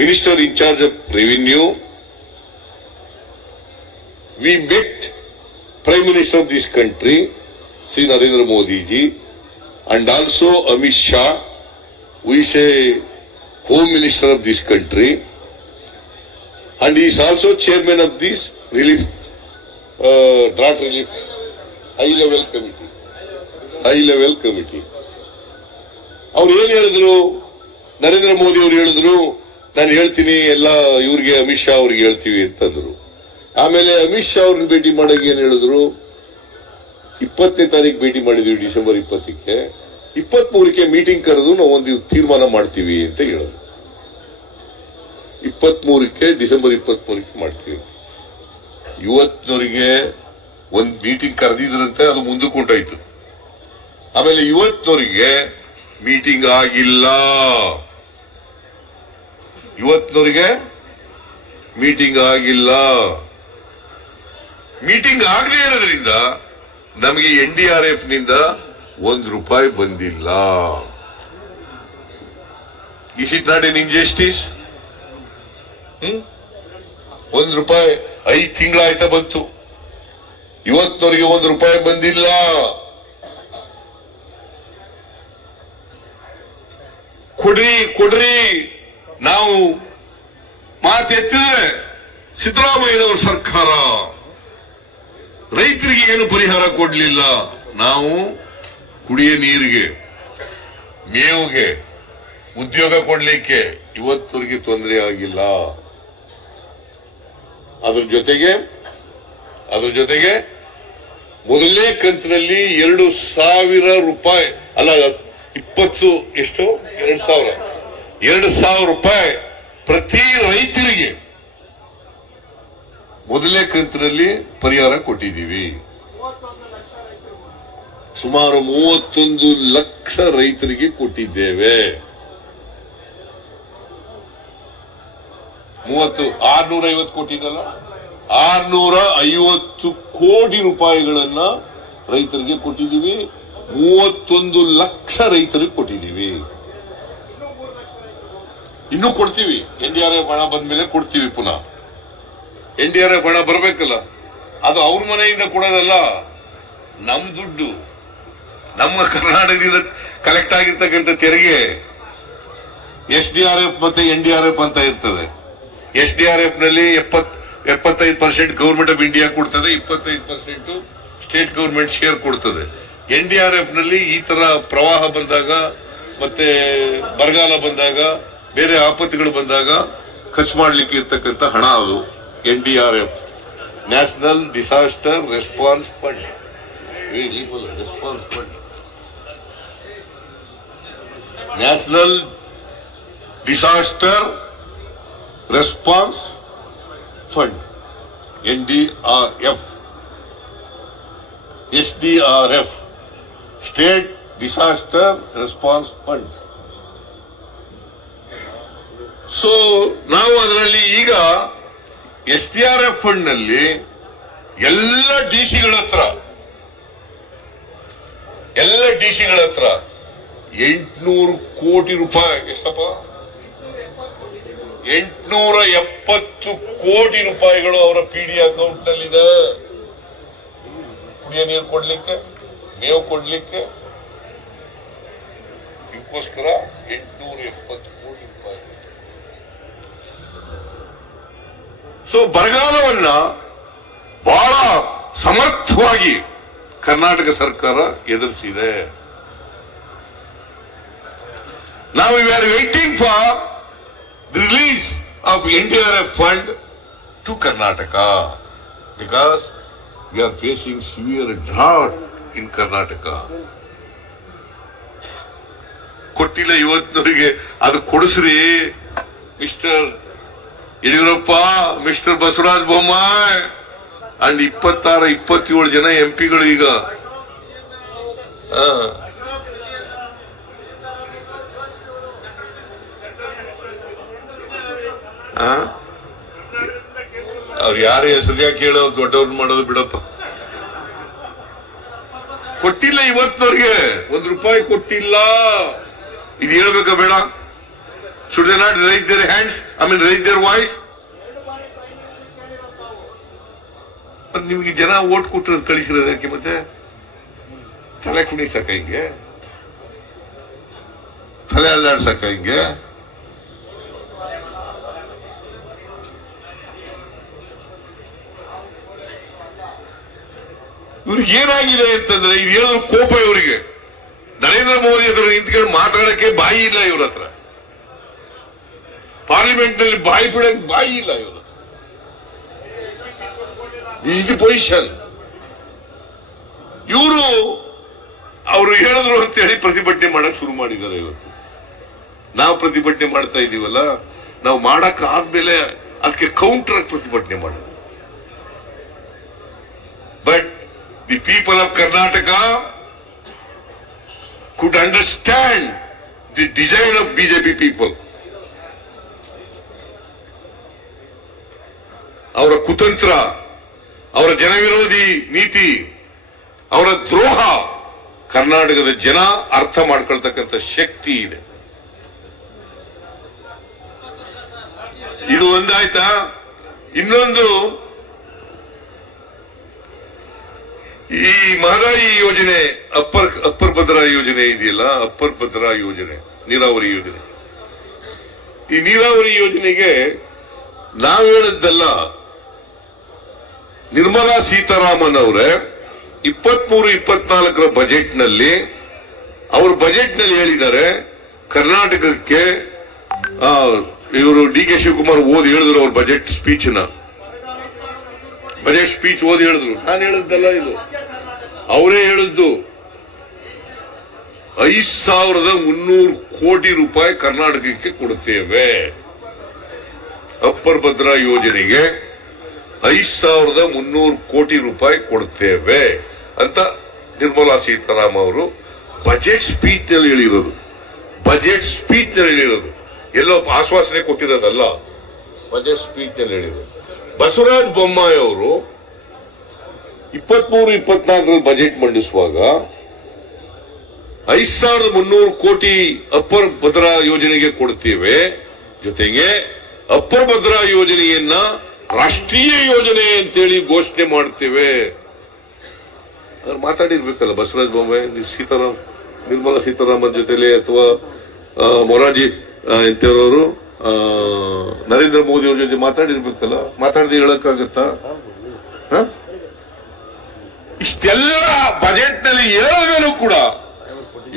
minister in charge of revenue, we met Prime Minister of this country, Sri Narendra Modi ji, and also Amit Shah, who is a Home Minister of this country, and he is also chairman of this drought relief high level committee. ಅವ್ರು ಏನ್ ಹೇಳಿದ್ರು? ನರೇಂದ್ರ ಮೋದಿ ಅವರು ಹೇಳಿದ್ರು, ನಾನು ಹೇಳ್ತೀನಿ ಎಲ್ಲ ಇವ್ರಿಗೆ, ಅಮಿತ್ ಶಾ ಅವ್ರಿಗೆ ಹೇಳ್ತೀವಿ ಅಂತಂದ್ರು. ಆಮೇಲೆ ಅಮಿತ್ ಶಾ ಅವ್ರನ್ನ ಭೇಟಿ ಮಾಡಾಗ ಏನ್ ಹೇಳಿದ್ರು? 20ನೇ ತಾರೀಕು ಭೇಟಿ ಮಾಡಿದ್ವಿ, ಡಿಸೆಂಬರ್ 20ಕ್ಕೆ. 23ಕ್ಕೆ ಮೀಟಿಂಗ್ ಕರೆದು ನಾವು ಒಂದು ತೀರ್ಮಾನ ಮಾಡ್ತೀವಿ ಅಂತ ಹೇಳಿದ್ರು. 23ಕ್ಕೆ ಡಿಸೆಂಬರ್ 23ಕ್ಕೆ ಮಾಡ್ತೀವಿ. ಇವತ್ತಿನವರಿಗೆ ಒಂದು ಮೀಟಿಂಗ್ ಕರೆದಿದ್ರಂತೆ, ಅದು ಮುಂದಕ್ಕೆ ಹೊಂಟಾಯ್ತು. ಆಮೇಲೆ ಇವತ್ತಿನವರಿಗೆ ಮೀಟಿಂಗ್ ಆಗಿಲ್ಲ. ಮೀಟಿಂಗ್ ಆಗದೆ ಇರೋದ್ರಿಂದ ನಮಗೆ NDRF ನಿಂದ ₹1 ಬಂದಿಲ್ಲ. Is it not an injustice? ₹1 5 ತಿಂಗಳಾಯ್ತಾ ಬಂತು, ಇವತ್ತಿನವರೆಗೆ ₹1 ಬಂದಿಲ್ಲ. ಕೊಡ್ರಿ ನಾವು ಮಾತೆತ್ತಿದ್ರೆ ಸಿದ್ದರಾಮಯ್ಯನವರ ಸರ್ಕಾರ ರೈತರಿಗೆ ಏನು ಪರಿಹಾರ ಕೊಡ್ಲಿಲ್ಲ. ನಾವು ಕುಡಿಯ ನೀರಿಗೆ, ಮೇವಿಗೆ, ಉದ್ಯೋಗ ಕೊಡ್ಲಿಕ್ಕೆ ಇವತ್ತವರೆಗೆ ತೊಂದರೆ ಆಗಿಲ್ಲ. ಅದ್ರ ಜೊತೆಗೆ ಮೊದಲನೇ ಕಂತಿನಲ್ಲಿ ₹2,000 ಅಲ್ಲ 20 ಎಷ್ಟು ₹2,000 ಪ್ರತಿ ರೈತರಿಗೆ ಮೊದಲನೇ ಕಂತಿನಲ್ಲಿ ಪರಿಹಾರ ಕೊಟ್ಟಿದ್ದೀವಿ. ಸುಮಾರು 31 ಲಕ್ಷ ರೈತರಿಗೆ ಕೊಟ್ಟಿದ್ದೇವೆ. 650 ಕೋಟಿನಲ್ಲ, 650 ಕೋಟಿ ರೂಪಾಯಿಗಳನ್ನ ರೈತರಿಗೆ ಕೊಟ್ಟಿದ್ದೀವಿ. 31 ಲಕ್ಷ ರೈತರಿಗೆ ಕೊಟ್ಟಿದ್ದೀವಿ. ಇನ್ನೂ ಕೊಡ್ತೀವಿ. NDRF ಹಣ ಬಂದ್ಮೇಲೆ ಕೊಡ್ತೀವಿ. ಪುನಃ NDRF ಹಣ ಬರಬೇಕಲ್ಲ, ಅದು ಅವ್ರ ಮನೆಯಿಂದ ಕೊಡೋದಲ್ಲ, ನಮ್ ದುಡ್ಡು, ನಮ್ಮ ಕರ್ನಾಟಕದಿಂದ ಕಲೆಕ್ಟ್ ಆಗಿರ್ತಕ್ಕಂಥ ತೆರಿಗೆ. SDRF ಮತ್ತೆ NDRF ಅಂತ ಇರ್ತದೆ. SDRF ನಲ್ಲಿ 75% ಗವರ್ಮೆಂಟ್ ಆಫ್ ಇಂಡಿಯಾ ಕೊಡ್ತದೆ, 25% ಸ್ಟೇಟ್ ಗವರ್ಮೆಂಟ್ ಶೇರ್ ಕೊಡ್ತದೆ. NDRF ನಲ್ಲಿ ಈ ತರ ಪ್ರವಾಹ ಬಂದಾಗ ಮತ್ತೆ ಬರಗಾಲ ಬಂದಾಗ ಬೇರೆ ಆಪತ್ತುಗಳು ಬಂದಾಗ ಖರ್ಚು ಮಾಡ್ಲಿಕ್ಕೆ ಇರ್ತಕ್ಕಂಥ ಹಣ ಅದು NDRF, national disaster response fund. National disaster response fund, NDRF. SDRF, state disaster response fund. So ನಾವು ಅದರಲ್ಲಿ ಈಗ SDRF ಫಂಡ್ ನಲ್ಲಿ ಎಲ್ಲ ಡಿಸಿಗಳ ಹತ್ರ 800 ಕೋಟಿ ರೂಪಾಯಿ, ಎಷ್ಟಪ್ಪ, 870 ಕೋಟಿ ರೂಪಾಯಿಗಳು ಅವರ PD ಅಕೌಂಟ್ ನಲ್ಲಿದೆ. ಕುಡಿಯ ನೀರು ಕೊಡ್ಲಿಕ್ಕೆ, ಮೇವು ಕೊಡ್ಲಿಕ್ಕೆ, ಇದಕ್ಕೋಸ್ಕರ 870 ಕೋಟಿ ರೂಪಾಯಿ. ಸೊ ಬರಗಾಲವನ್ನ ಬಹಳ ಸಮರ್ಥವಾಗಿ ಕರ್ನಾಟಕ ಸರ್ಕಾರ ಎದುರಿಸಿದೆ. ನಾವು we are waiting for the release of NDRF fund to Karnataka because we are facing severe drought in Karnataka. ಕೊಟ್ಟಿಲ್ಲ ಇವತ್ತಿನವರಿಗೆ, ಅದು ಕೊಡಿಸ್ರಿ mister Yediyurappa, mister Basavaraj Bommai and 26-27 ಜನ MP ಗಳು ಈಗ ಅವ್ರು ಯಾರು ಹೆಸರು ಕೇಳೋ ದೊಡ್ಡವ್ರು ಮಾಡೋದು ಬಿಡಪ್ಪ. ಕೊಟ್ಟಿಲ್ಲ ಇವತ್ತಿನವ್ರಿಗೆ, ₹1 ಕೊಟ್ಟಿಲ್ಲ. ಇದು ಹೇಳ್ಬೇಕಾ ಬೇಡ? Should they not raise their hands, raise their voice? ನಿಮ್ಗೆ ಜನ ಓಟ್ ಕೊಟ್ಟಿರೋದು ಕಳಿಸಿರೋದು ಯಾಕೆ? ಮತ್ತೆ ತಲೆ ಕುಣಿಸಕ ಹಿಂಗೆ, ತಲೆ ಅಲ್ಲಾಡ್ಸಕ ಹಿಂಗೆ? ಇವ್ರಿಗೆ ಏನಾಗಿದೆ ಅಂತಂದ್ರೆ, ಇದು ಹೇಳೋದು ಕೋಪ ಇವರಿಗೆ. ನರೇಂದ್ರ ಮೋದಿ ಹತ್ರ ನಿಂತ್ಕೊಂಡು ಮಾತಾಡಕ್ಕೆ ಬಾಯಿ ಇಲ್ಲ ಇವ್ರ ಹತ್ರ. ಪಾರ್ಲಿಮೆಂಟ್ ನಲ್ಲಿ ಬಾಯಿ ಬಿಡಕ್ಕೆ ಬಾಯಿ ಇಲ್ಲ ಇವ್ರ ಹತ್ರ. Is the position. ಇವರು ಅವರು ಹೇಳಿದ್ರು ಅಂತ ಹೇಳಿ ಪ್ರತಿಭಟನೆ ಮಾಡಕ್ ಶುರು ಮಾಡಿದ್ದಾರೆ. ಇವತ್ತು ನಾವು ಪ್ರತಿಭಟನೆ ಮಾಡ್ತಾ ಇದೀವಲ್ಲ, ನಾವು ಮಾಡಕ್ ಆದ್ಮೇಲೆ ಅದಕ್ಕೆ ಕೌಂಟರ್ ಆಗಿ ಪ್ರತಿಭಟನೆ ಮಾಡೋದು. But the people of Karnataka could understand the design of BJP people. ಅವರ ಕುತಂತ್ರ, ಅವರ ಜನವಿರೋಧಿ ನೀತಿ, ಅವರ ದ್ರೋಹ ಕರ್ನಾಟಕದ ಜನ ಅರ್ಥ ಮಾಡ್ಕೊಳ್ತಕ್ಕಂಥ ಶಕ್ತಿ ಇದೆ. ಇದು ಒಂದಾಯ್ತಾ? ಇನ್ನೊಂದು, ಈ ಮಹದಾಯಿ ಯೋಜನೆ, ಅಪ್ಪರ್ ಭದ್ರಾ ಯೋಜನೆ ಇದೆಯಲ್ಲ, ಅಪ್ಪರ್ ಭದ್ರಾ ಯೋಜನೆ, ನೀರಾವರಿ ಯೋಜನೆ. ಈ ನೀರಾವರಿ ಯೋಜನೆಗೆ ನಾವು ಹೇಳದ್ದಲ್ಲ, ನಿರ್ಮಲಾ ಸೀತಾರಾಮನ್ ಅವರೇ 23-24 ಬಜೆಟ್ ನಲ್ಲಿ, ಅವ್ರ ಬಜೆಟ್ ನಲ್ಲಿ ಹೇಳಿದ್ದಾರೆ ಕರ್ನಾಟಕಕ್ಕೆ, ಇವರು ಡಿ.ಕೆ. ಶಿವಕುಮಾರ್ ಓದಿ ಹೇಳಿದ್ರು ಅವ್ರ ಬಜೆಟ್ ಸ್ಪೀಚ್ ಓದಿ ಹೇಳಿದ್ರು. ನಾನು ಹೇಳಿದ್ದಲ್ಲ, ಇದು ಅವರೇ ಹೇಳಿದ್ದು. 5,300 ಕೋಟಿ ರೂಪಾಯಿ ಕರ್ನಾಟಕಕ್ಕೆ ಕೊಡುತ್ತೇವೆ, ಅಪ್ಪರ್ ಭದ್ರಾ ಯೋಜನೆಗೆ 5,300 ಕೋಟಿ ರೂಪಾಯಿ ಕೊಡುತ್ತೇವೆ ಅಂತ ನಿರ್ಮಲಾ ಸೀತಾರಾಮನ್ ಅವರು ಬಜೆಟ್ ಸ್ಪೀಚ್ ನಲ್ಲಿ ಹೇಳಿರೋದು. ಎಲ್ಲೋ ಆಶ್ವಾಸನೆ ಕೊಟ್ಟಿರೋದಲ್ಲ, ಬಜೆಟ್ ಸ್ಪೀಚ್ ನಲ್ಲಿ ಹೇಳಿರೋದು. ಬಸವರಾಜ ಬೊಮ್ಮಾಯಿ ಅವರು 23-24 ಬಜೆಟ್ ಮಂಡಿಸುವಾಗ 5,300 ಕೋಟಿ ಅಪ್ಪರ್ ಭದ್ರಾ ಯೋಜನೆಗೆ ಕೊಡ್ತೇವೆ, ಜೊತೆಗೆ ಅಪ್ಪರ್ ಭದ್ರಾ ಯೋಜನೆಯನ್ನ ರಾಷ್ಟ್ರೀಯ ಯೋಜನೆ ಅಂತೇಳಿ ಘೋಷಣೆ ಮಾಡ್ತೇವೆ. ಅದ್ರ ಮಾತಾಡಿರ್ಬೇಕಲ್ಲ ಬಸವರಾಜ ಬೊಮ್ಮಾಯಿ, ನಿರ್ಮಲಾ ಸೀತಾರಾಮನ್ ಜೊತೆಲೆ, ಅಥವಾ ಮೊರಾರ್ಜಿ ಇಂಥವ್ರವರು ನರೇಂದ್ರ ಮೋದಿ ಅವ್ರ ಜೊತೆ ಮಾತಾಡಿರ್ಬೇಕಲ್ಲ. ಮಾತಾಡದೆ ಹೇಳಕ್ಕಾಗತ್ತಾ? ಇಷ್ಟೆಲ್ಲ ಬಜೆಟ್ ನಲ್ಲಿ ಹೇಳಿದ್ರು ಕೂಡ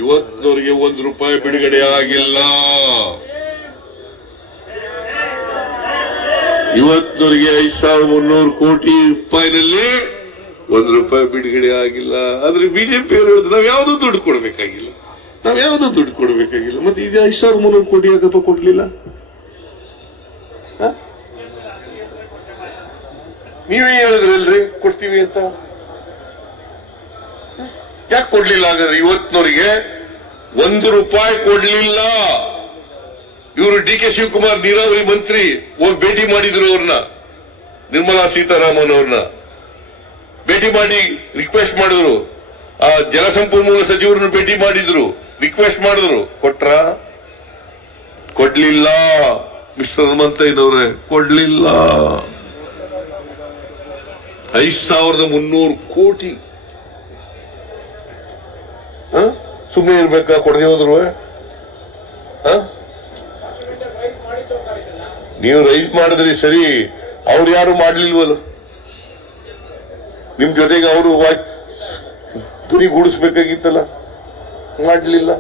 ಇವತ್ತಿನವರೆಗೆ ₹1 ಬಿಡುಗಡೆ ಆಗಿಲ್ಲ. ಇವತ್ತಿನವರೆಗೆ 5,300 ಕೋಟಿ ರೂಪಾಯಿನಲ್ಲಿ ₹1 ಬಿಡುಗಡೆ ಆಗಿಲ್ಲ. ಆದ್ರೆ ಬಿಜೆಪಿ ಅವರು ಹೇಳಿದ್ರು ನಾವ್ ಯಾವ್ದು ದುಡ್ಡು ಕೊಡ್ಬೇಕಾಗಿಲ್ಲ. ಮತ್ತೆ ಇದು 5,300 ಕೋಟಿ ಯಾಕಪ್ಪ ಕೊಡ್ಲಿಲ್ಲ? ನೀವೇ ಹೇಳಿದ್ರಲ್ರಿ ಕೊಡ್ತೀವಿ ಅಂತ, ಯಾಕೆ ಕೊಡ್ಲಿಲ್ಲ? ಹಾಗಾದ್ರೆ ಇವತ್ತಿನವರಿಗೆ ₹1 ಕೊಡ್ಲಿಲ್ಲ. ಇವರು ಡಿ.ಕೆ. ಶಿವಕುಮಾರ್ ನೀರಾವರಿ ಮಂತ್ರಿ ಹೋಗಿ ಭೇಟಿ ಮಾಡಿದ್ರು ಅವ್ರನ್ನ, ನಿರ್ಮಲಾ ಸೀತಾರಾಮನ್ ಅವ್ರನ್ನ ಭೇಟಿ ಮಾಡಿ ರಿಕ್ವೆಸ್ಟ್ ಮಾಡಿದ್ರು. ಆ ಜಲಸಂಪನ್ಮೂಲ ಸಚಿವರನ್ನು ಭೇಟಿ ಮಾಡಿದ್ರು, ರಿಕ್ವೆಸ್ಟ್ ಮಾಡಿದ್ರು. ಕೊಡ್ಲಿಲ್ಲ. ಮಿಸ್ಟರ್ ಹನುಮಂತಯ್ಯನವ್ರೆ, ಕೊಡ್ಲಿಲ್ಲ. 5,300 ಕೋಟಿ ಸುಮ್ಮನೆ ಇರ್ಬೇಕಾ? ಕೊಡದೆ ಹೋದ್ರು ನೀವು ರೈಸ್ ಮಾಡಿದ್ರಿ ಸರಿ, ಅವ್ರು ಯಾರು ಮಾಡ್ಲಿಲ್ವಲ್ಲ. ನಿಮ್ ಜೊತೆಗೆ ಅವರು ಧ್ವನಿ ಗೂಡಿಸ್ಬೇಕಾಗಿತ್ತಲ್ಲ, ಮಾಡಲಿಲ್ಲ.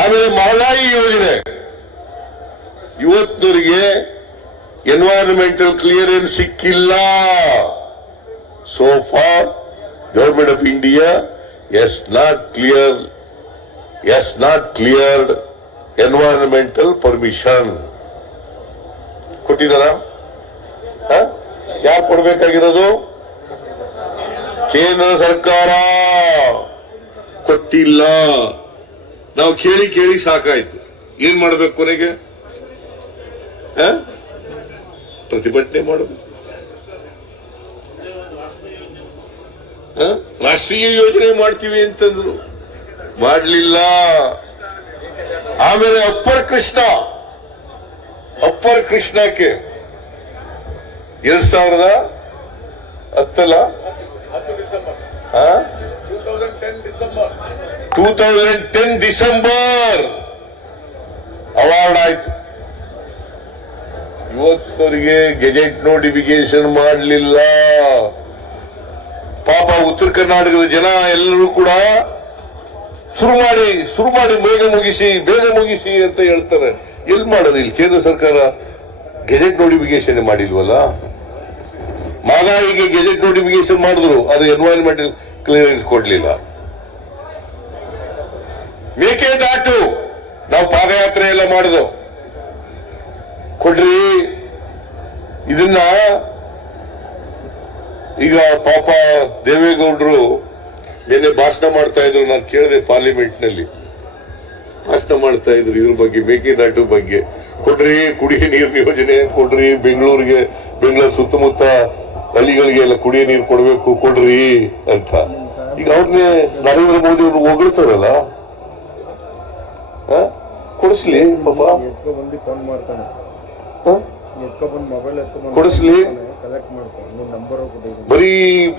ಆಮೇಲೆ ಮಹದಾಯಿ ಯೋಜನೆ ಇವತ್ತಿನವರಿಗೆ ಎನ್ವೈರನ್ಮೆಂಟಲ್ ಕ್ಲಿಯರೆನ್ಸ್ ಸಿಕ್ಕಿಲ್ಲ. So far, Government of India has not cleared environmental permission. ಕೊಟ್ಟಿದ್ದಾರ? ಯಾರು ಕೊಡ್ಬೇಕಾಗಿರೋದು? ಕೇಂದ್ರ ಸರ್ಕಾರ ಕೊಟ್ಟಿಲ್ಲ. ನಾವು ಕೇಳಿ ಸಾಕಾಯ್ತು. ಏನ್ ಮಾಡಬೇಕು? ಕೊನೆಗೆ ಪ್ರತಿಭಟನೆ ಮಾಡಬೇಕು. ರಾಷ್ಟ್ರೀಯ ಯೋಜನೆ ಮಾಡ್ತೀವಿ ಅಂತಂದ್ರು, ಮಾಡಲಿಲ್ಲ. ಆಮೇಲೆ ಅಪ್ಪರ್ ಕೃಷ್ಣಕ್ಕೆ 2010 ಡಿಸೆಂಬರ್ ಅವಾರ್ಡ್ ಆಯ್ತು. ಇವತ್ತವರಿಗೆ ಗೆಜೆಟ್ ನೋಟಿಫಿಕೇಶನ್ ಮಾಡಲಿಲ್ಲ. ಪಾಪ ಉತ್ತರ ಕರ್ನಾಟಕದ ಜನ ಎಲ್ಲರೂ ಕೂಡ ಶುರು ಮಾಡಿ ಬೇಗ ಮುಗಿಸಿ ಅಂತ ಹೇಳ್ತಾರೆ. ಎಲ್ಲಿ ಮಾಡೋದು? ಇಲ್ಲಿ ಕೇಂದ್ರ ಸರ್ಕಾರ ಗೆಜೆಟ್ ನೋಟಿಫಿಕೇಶನ್ ಮಾಡಿಲ್ವಲ್ಲ. ಮಹದಾಯಿಗೆ ಗೆಜೆಟ್ ನೋಟಿಫಿಕೇಶನ್ ಮಾಡಿದ್ರು, ಅದು ಎನ್ವೈರನ್ಮೆಂಟಲ್ ಕ್ಲಿಯರೆನ್ಸ್ ಕೊಡ್ಲಿಲ್ಲ. ಮೇಕೆದಾಟು ನಾವು ಪಾದಯಾತ್ರೆ ಎಲ್ಲ ಮಾಡಿದ್ವು, ಕೊಡ್ರಿ. ಇದನ್ನ ಈಗ ಪಾಪ ದೇವೇಗೌಡರು ನಿನ್ನೆ ಭಾಷಣ ಮಾಡ್ತಾ ಇದ್ರು, ನಾನು ಕೇಳಿದೆ ಪಾರ್ಲಿಮೆಂಟ್ ನಲ್ಲಿ ಭಾಷಣ ಮಾಡ್ತಾ ಇದ್ರು ಇದ್ರ ಬಗ್ಗೆ, ಮೇಕೆದಾಟು ಬಗ್ಗೆ. ಕೊಡ್ರಿ, ಕುಡಿಯ ನೀರಿನ ಯೋಜನೆ ಕೊಡ್ರಿ, ಬೆಂಗಳೂರು ಸುತ್ತಮುತ್ತ ಹಳ್ಳಿಗಳಿಗೆ ಎಲ್ಲ ಕುಡಿಯ ನೀರು ಕೊಡ್ರಿ ಅಂತ. ಈಗ ಅವ್ರನ್ನೇ ನರೇಂದ್ರ ಮೋದಿ ಅವರು ಹೊಗಳ್ತಾರಲ್ಲ, ಕೊಡಿಸ್ಲಿ ಪಾಪ. ಕೊಡಿಸ್ಲಿ. ಬರೀ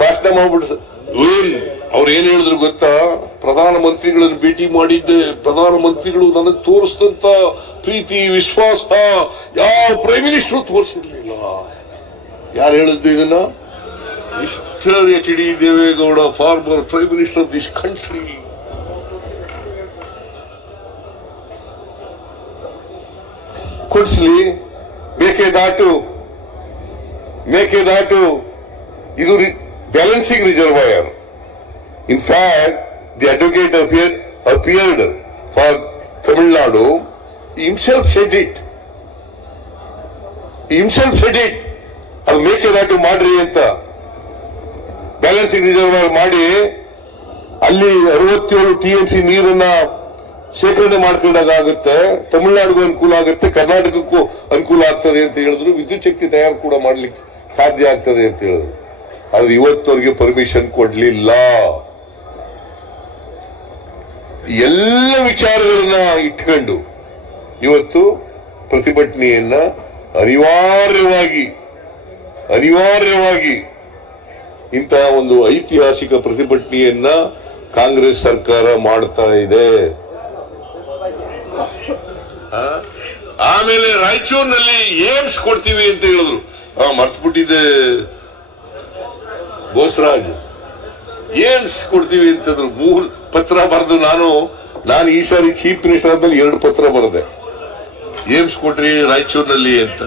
ಭಾಷಣ ಮಾಡ್ಬಿಡ್ಸ. ಅವ್ರು ಏನ್ ಹೇಳಿದ್ರು ಗೊತ್ತಾ? ಪ್ರಧಾನಮಂತ್ರಿಗಳನ್ನು ಭೇಟಿ ಮಾಡಿದ್ದೆ, ಪ್ರಧಾನಮಂತ್ರಿಗಳು ನನಗೆ ತೋರಿಸಿದಂತ ಪ್ರೀತಿ ವಿಶ್ವಾಸ ಯಾವ ಪ್ರೈಮ್ ಮಿನಿಸ್ಟರ್ ತೋರಿಸಿರ್ಲಿಲ್ಲ. ಯಾರು ಹೇಳಿದ್ದು ಇದನ್ನ? Mister HD Devegowda, former prime minister of this country. ಕೊಡಿಸ್ಲಿ. ಮೇಕೆದಾಟು ಇದು balancing reservoir. In fact, the advocate appeared for Tamil Nadu. He himself said it. ಅದು ಮೇಕೆದಾಟು ಮಾಡ್ರಿ ಅಂತ. ಬ್ಯಾಲೆನ್ಸಿಂಗ್ ರಿಸರ್ವಾಯರ್ ಮಾಡಿ ಅಲ್ಲಿ 67 TMC ನೀರನ್ನ ಶೇಖರಣೆ ಮಾಡ್ಕೊಂಡಾಗ ಆಗುತ್ತೆ, ತಮಿಳುನಾಡಿಗೂ ಅನುಕೂಲ ಆಗುತ್ತೆ, ಕರ್ನಾಟಕಕ್ಕೂ ಅನುಕೂಲ ಆಗ್ತದೆ ಅಂತ ಹೇಳಿದ್ರು. ವಿದ್ಯುತ್ ಶಕ್ತಿ ತಯಾರು ಕೂಡ ಮಾಡ್ಲಿಕ್ಕೆ ಸಾಧ್ಯ ಆಗ್ತದೆ ಅಂತ ಹೇಳಿದ್ರು. ಆದ್ರೆ ಇವತ್ತವರೆಗೆ ಪರ್ಮಿಷನ್ ಕೊಡ್ಲಿಲ್ಲ. ಎಲ್ಲ ವಿಚಾರಗಳನ್ನ ಇಟ್ಕೊಂಡು ಇವತ್ತು ಪ್ರತಿಭಟನೆಯನ್ನ ಅನಿವಾರ್ಯವಾಗಿ ಇಂತಹ ಒಂದು ಐತಿಹಾಸಿಕ ಪ್ರತಿಭಟನೆಯನ್ನ ಕಾಂಗ್ರೆಸ್ ಸರ್ಕಾರ ಮಾಡ್ತಾ ಇದೆ. ಆಮೇಲೆ ರಾಯಚೂರಿನಲ್ಲಿ ಏಮ್ಸ್ ಕೊಡ್ತೀವಿ ಅಂತ ಹೇಳಿದ್ರು. ಮರ್ತ್ಬಿಟ್ಟಿದ್ದೆ ಬೋಸರಾಜ್. ಏಮ್ಸ್ ಕೊಡ್ತೀವಿ ಅಂತಂದ್ರು. 3 ಪತ್ರ ಬರೆದು ನಾನು ಈ ಸಾರಿ ಚೀಫ್ ಮಿನಿಸ್ಟರ್ ಆದ್ಮೇಲೆ 2 ಪತ್ರ ಬರೆದೆ. ಏಮ್ಸ್ ಕೊಟ್ರಿ ರಾಯಚೂರಿನಲ್ಲಿ ಅಂತ.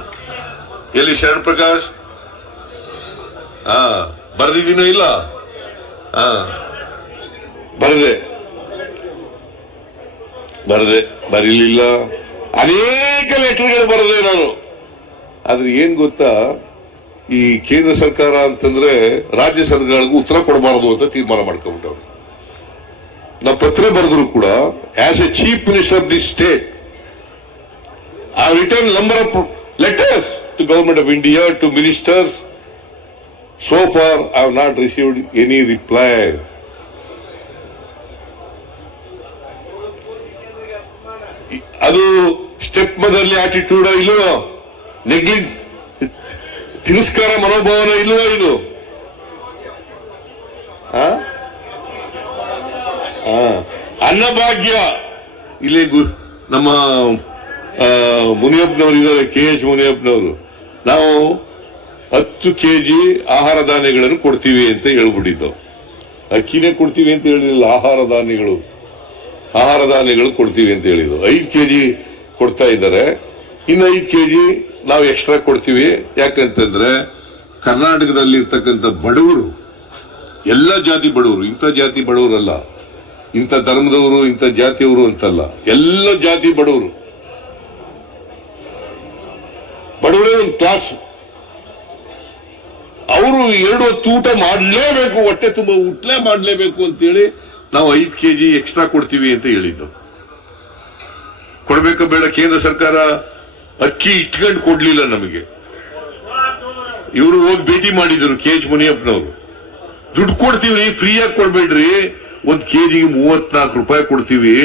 ಎಲ್ಲಿ ಶರಣ್ ಪ್ರಕಾಶ್? ಬರೆದಿದ್ದೀನೋ ಇಲ್ಲ? ಬರೀಲಿಲ್ಲ. ಅನೇಕ ಲೆಟರ್ಗಳು ಬರೆದೆ ನಾನು. ಆದ್ರೆ ಏನ್ ಗೊತ್ತಾ, ಈ ಕೇಂದ್ರ ಸರ್ಕಾರ ಅಂತಂದ್ರೆ ರಾಜ್ಯ ಸರ್ಕಾರಕ್ಕೂ ಉತ್ತರ ಕೊಡಬಾರದು ಅಂತ ತೀರ್ಮಾನ ಮಾಡ್ಕೊಂಡ್ಬಿಟ್ಟವ್ರು. ನಾವು ಪತ್ರ ಬರೆದ್ರು ಕೂಡ as a chief minister of this state I return number of letters to government of India, to ministers. So far I have not received any reply. ಅದು ಸ್ಟೆಪ್ ಮದರ್ಲಿ ಆಟಿಟ್ಯೂಡ್ ಇಲ್ವೋ? ತಿರಸ್ಕಾರ ಮನೋಭಾವನ ಇಲ್ವಾ ಇದು? ಅನ್ನಭಾಗ್ಯ ಇಲ್ಲಿ ನಮ್ಮ ಮುನಿಯಪ್ಪನವರು ಇದ್ದಾರೆ, KH ಮುನಿಯಪ್ಪನವರು. ನಾವು 10 kg ಆಹಾರ ಧಾನ್ಯಗಳನ್ನು ಕೊಡ್ತೀವಿ ಅಂತ ಹೇಳ್ಬಿಟ್ಟಿದ್ದು. ಅಕ್ಕಿನೇ ಕೊಡ್ತೀವಿ ಅಂತ ಹೇಳಿರಲಿಲ್ಲ, ಆಹಾರ ಧಾನ್ಯಗಳು ಕೊಡ್ತೀವಿ ಅಂತ ಹೇಳಿದ್ರು. 5 kg ಕೊಡ್ತಾ ಇದ್ದಾರೆ. ಇನ್ನು 5 kg ನಾವು ಎಕ್ಸ್ಟ್ರಾ ಕೊಡ್ತೀವಿ. ಯಾಕಂತಂದ್ರೆ ಕರ್ನಾಟಕದಲ್ಲಿ ಇರ್ತಕ್ಕಂಥ ಬಡವರು, ಎಲ್ಲ ಜಾತಿ ಬಡವರು, ಇಂಥ ಜಾತಿ ಬಡವರಲ್ಲ, ಇಂಥ ಧರ್ಮದವರು, ಇಂಥ ಜಾತಿಯವರು ಅಂತಲ್ಲ, ಎಲ್ಲ ಜಾತಿ ಬಡವರೇ ಒಂದು ಕ್ಲಾಸ್. ಅವರು 2 ಹೊತ್ತು ಊಟ ಮಾಡಲೇಬೇಕು, ಹೊಟ್ಟೆ ತುಂಬ ಊಟ ಮಾಡಲೇಬೇಕು ಅಂತೇಳಿ ನಾವು 5 kg ಎಕ್ಸ್ಟ್ರಾ ಕೊಡ್ತೀವಿ ಅಂತ ಹೇಳಿದ್ದು. ಕೊಡ್ಬೇಕ ಬೇಡ? ಕೇಂದ್ರ ಸರ್ಕಾರ ಅಕ್ಕಿ ಇಟ್ಕೊಂಡು ಕೊಡ್ಲಿಲ್ಲ ನಮಗೆ. ಇವರು ಹೋಗಿ ಭೇಟಿ ಮಾಡಿದ್ರು KH ಮುನಿಯಪ್ಪನವರು. ದುಡ್ಡು ಕೊಡ್ತೀವಿ, ಫ್ರೀಯಾಗಿ ಕೊಡ್ಬೇಡ್ರಿ, 1 kg 34 ರೂಪಾಯಿ ಕೊಡ್ತೀವಿ,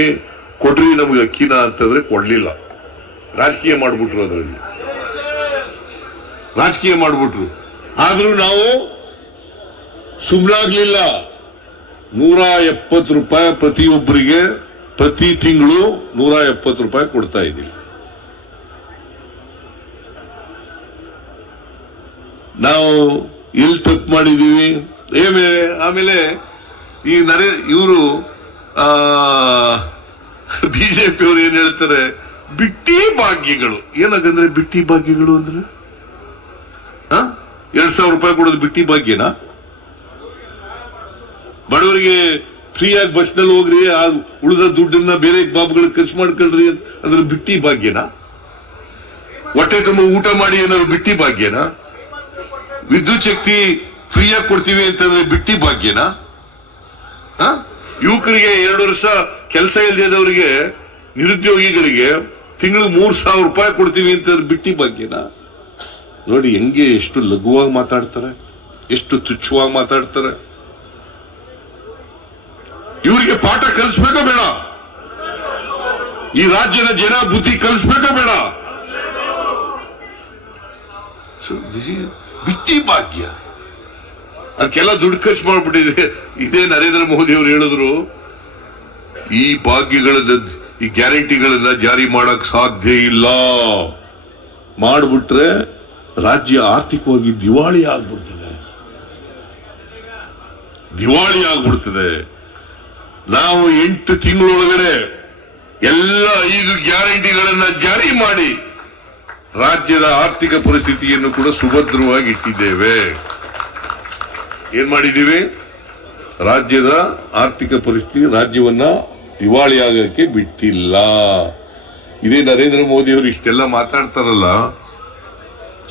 ಕೊಡ್ರಿ ನಮಗೆ ಅಕ್ಕಿನ ಅಂತಂದ್ರೆ ಕೊಡ್ಲಿಲ್ಲ. ರಾಜಕೀಯ ಮಾಡ್ಬಿಟ್ರು. ಆದ್ರೂ ನಾವು ಸುಮ್ಮನಾಗ್ಲಿಲ್ಲ. 170 ರೂಪಾಯಿ ಪ್ರತಿಯೊಬ್ಬರಿಗೆ ಪ್ರತಿ ತಿಂಗಳು 170 ರೂಪಾಯಿ ಕೊಡ್ತಾ ಇದ್ದೀವಿ. ನಾವು ಎಲ್ಲಿ ತಪ್ಪು ಮಾಡಿದೀವಿ? ಆಮೇಲೆ ಈ ಇವರು ಬಿಜೆಪಿಯವರು ಏನ್ ಹೇಳ್ತಾರೆ, ಬಿಟ್ಟಿ ಭಾಗ್ಯಗಳು. ಏನಾಗಂದ್ರೆ ಬಿಟ್ಟಿ ಭಾಗ್ಯಗಳು ಅಂದ್ರೆ 2,000 ರೂಪಾಯಿ ಕೊಡೋದು ಬಿಟ್ಟಿ ಭಾಗ್ಯನಾ? ಬಡವರಿಗೆ ಫ್ರೀಯಾಗಿ ಬಸ್ನಲ್ಲಿ ಹೋಗ್ರಿ, ಆ ಉಳಿದ ದುಡ್ಡನ್ನ ಬೇರೆ ಬಾಬುಗಳಿಗೆ ಖರ್ಚು ಮಾಡ್ಕೊಳ್ರಿ ಅಂದ್ರೆ ಬಿಟ್ಟಿ ಭಾಗ್ಯನಾ? ಹೊಟ್ಟೆ ತುಂಬ ಊಟ ಮಾಡಿ ಏನಾದ್ರು ಬಿಟ್ಟಿ ಭಾಗ್ಯನಾ? ವಿದ್ಯುತ್ ಶಕ್ತಿ ಫ್ರೀಯಾಗಿ ಕೊಡ್ತೀವಿ ಅಂತಂದ್ರೆ ಬಿಟ್ಟಿ ಭಾಗ್ಯನಾ? ಯುವಕರಿಗೆ 2 ವರ್ಷ ಕೆಲಸ ಇಲ್ಲದವರಿಗೆ, ನಿರುದ್ಯೋಗಿಗಳಿಗೆ ತಿಂಗಳು 3,000 ರೂಪಾಯಿ ಕೊಡ್ತೀವಿ ಅಂತಂದ್ರೆ ಬಿಟ್ಟಿ ಭಾಗ್ಯನಾ? ನೋಡಿ ಹೆಂಗೆ, ಎಷ್ಟು ಲಘುವಾಗಿ ಮಾತಾಡ್ತಾರೆ, ಎಷ್ಟು ತುಚ್ಛವಾಗಿ ಮಾತಾಡ್ತಾರೆ. ಇವರಿಗೆ ಪಾಠ ಕಲಿಸ್ಬೇಕೋ ಬೇಡ? ಈ ರಾಜ್ಯದ ಜನ ಬುದ್ಧಿ ಕಲಿಸ್ಬೇಕೋ ಬೇಡ? ಸೊ ದಿಸ್ ಇಸ್ ಬಿಟ್ಟಿ ಭಾಗ್ಯ. ಅದಕ್ಕೆಲ್ಲ ದುಡ್ಡು ಖರ್ಚು ಮಾಡ್ಬಿಟ್ಟಿದೆ. ಇದೇ ನರೇಂದ್ರ ಮೋದಿ ಅವರು ಹೇಳಿದ್ರು, ಈ ಭಾಗ್ಯಗಳನ್ನ, ಈ ಗ್ಯಾರಂಟಿಗಳನ್ನ ಜಾರಿ ಮಾಡಕ್ ಸಾಧ್ಯ ಇಲ್ಲ, ಮಾಡ್ಬಿಟ್ರೆ ರಾಜ್ಯ ಆರ್ಥಿಕವಾಗಿ ದಿವಾಳಿ ಆಗ್ಬಿಡ್ತದೆ. ನಾವು 8 ತಿಂಗಳೊಳಗಡೆ ಎಲ್ಲ 5 ಗ್ಯಾರಂಟಿಗಳನ್ನ ಜಾರಿ ಮಾಡಿ ರಾಜ್ಯದ ಆರ್ಥಿಕ ಪರಿಸ್ಥಿತಿಯನ್ನು ಕೂಡ ಸುಭದ್ರವಾಗಿ ಇಟ್ಟಿದ್ದೇವೆ. ಏನ್ ಮಾಡಿದ್ದೀವಿ? ರಾಜ್ಯದ ಆರ್ಥಿಕ ಪರಿಸ್ಥಿತಿ ರಾಜ್ಯವನ್ನ ದಿವಾಳಿ ಆಗಕ್ಕೆ ಬಿಟ್ಟಿಲ್ಲ. ಇದೇ ನರೇಂದ್ರ ಮೋದಿ ಅವರು ಇಷ್ಟೆಲ್ಲ ಮಾತಾಡ್ತಾರಲ್ಲ,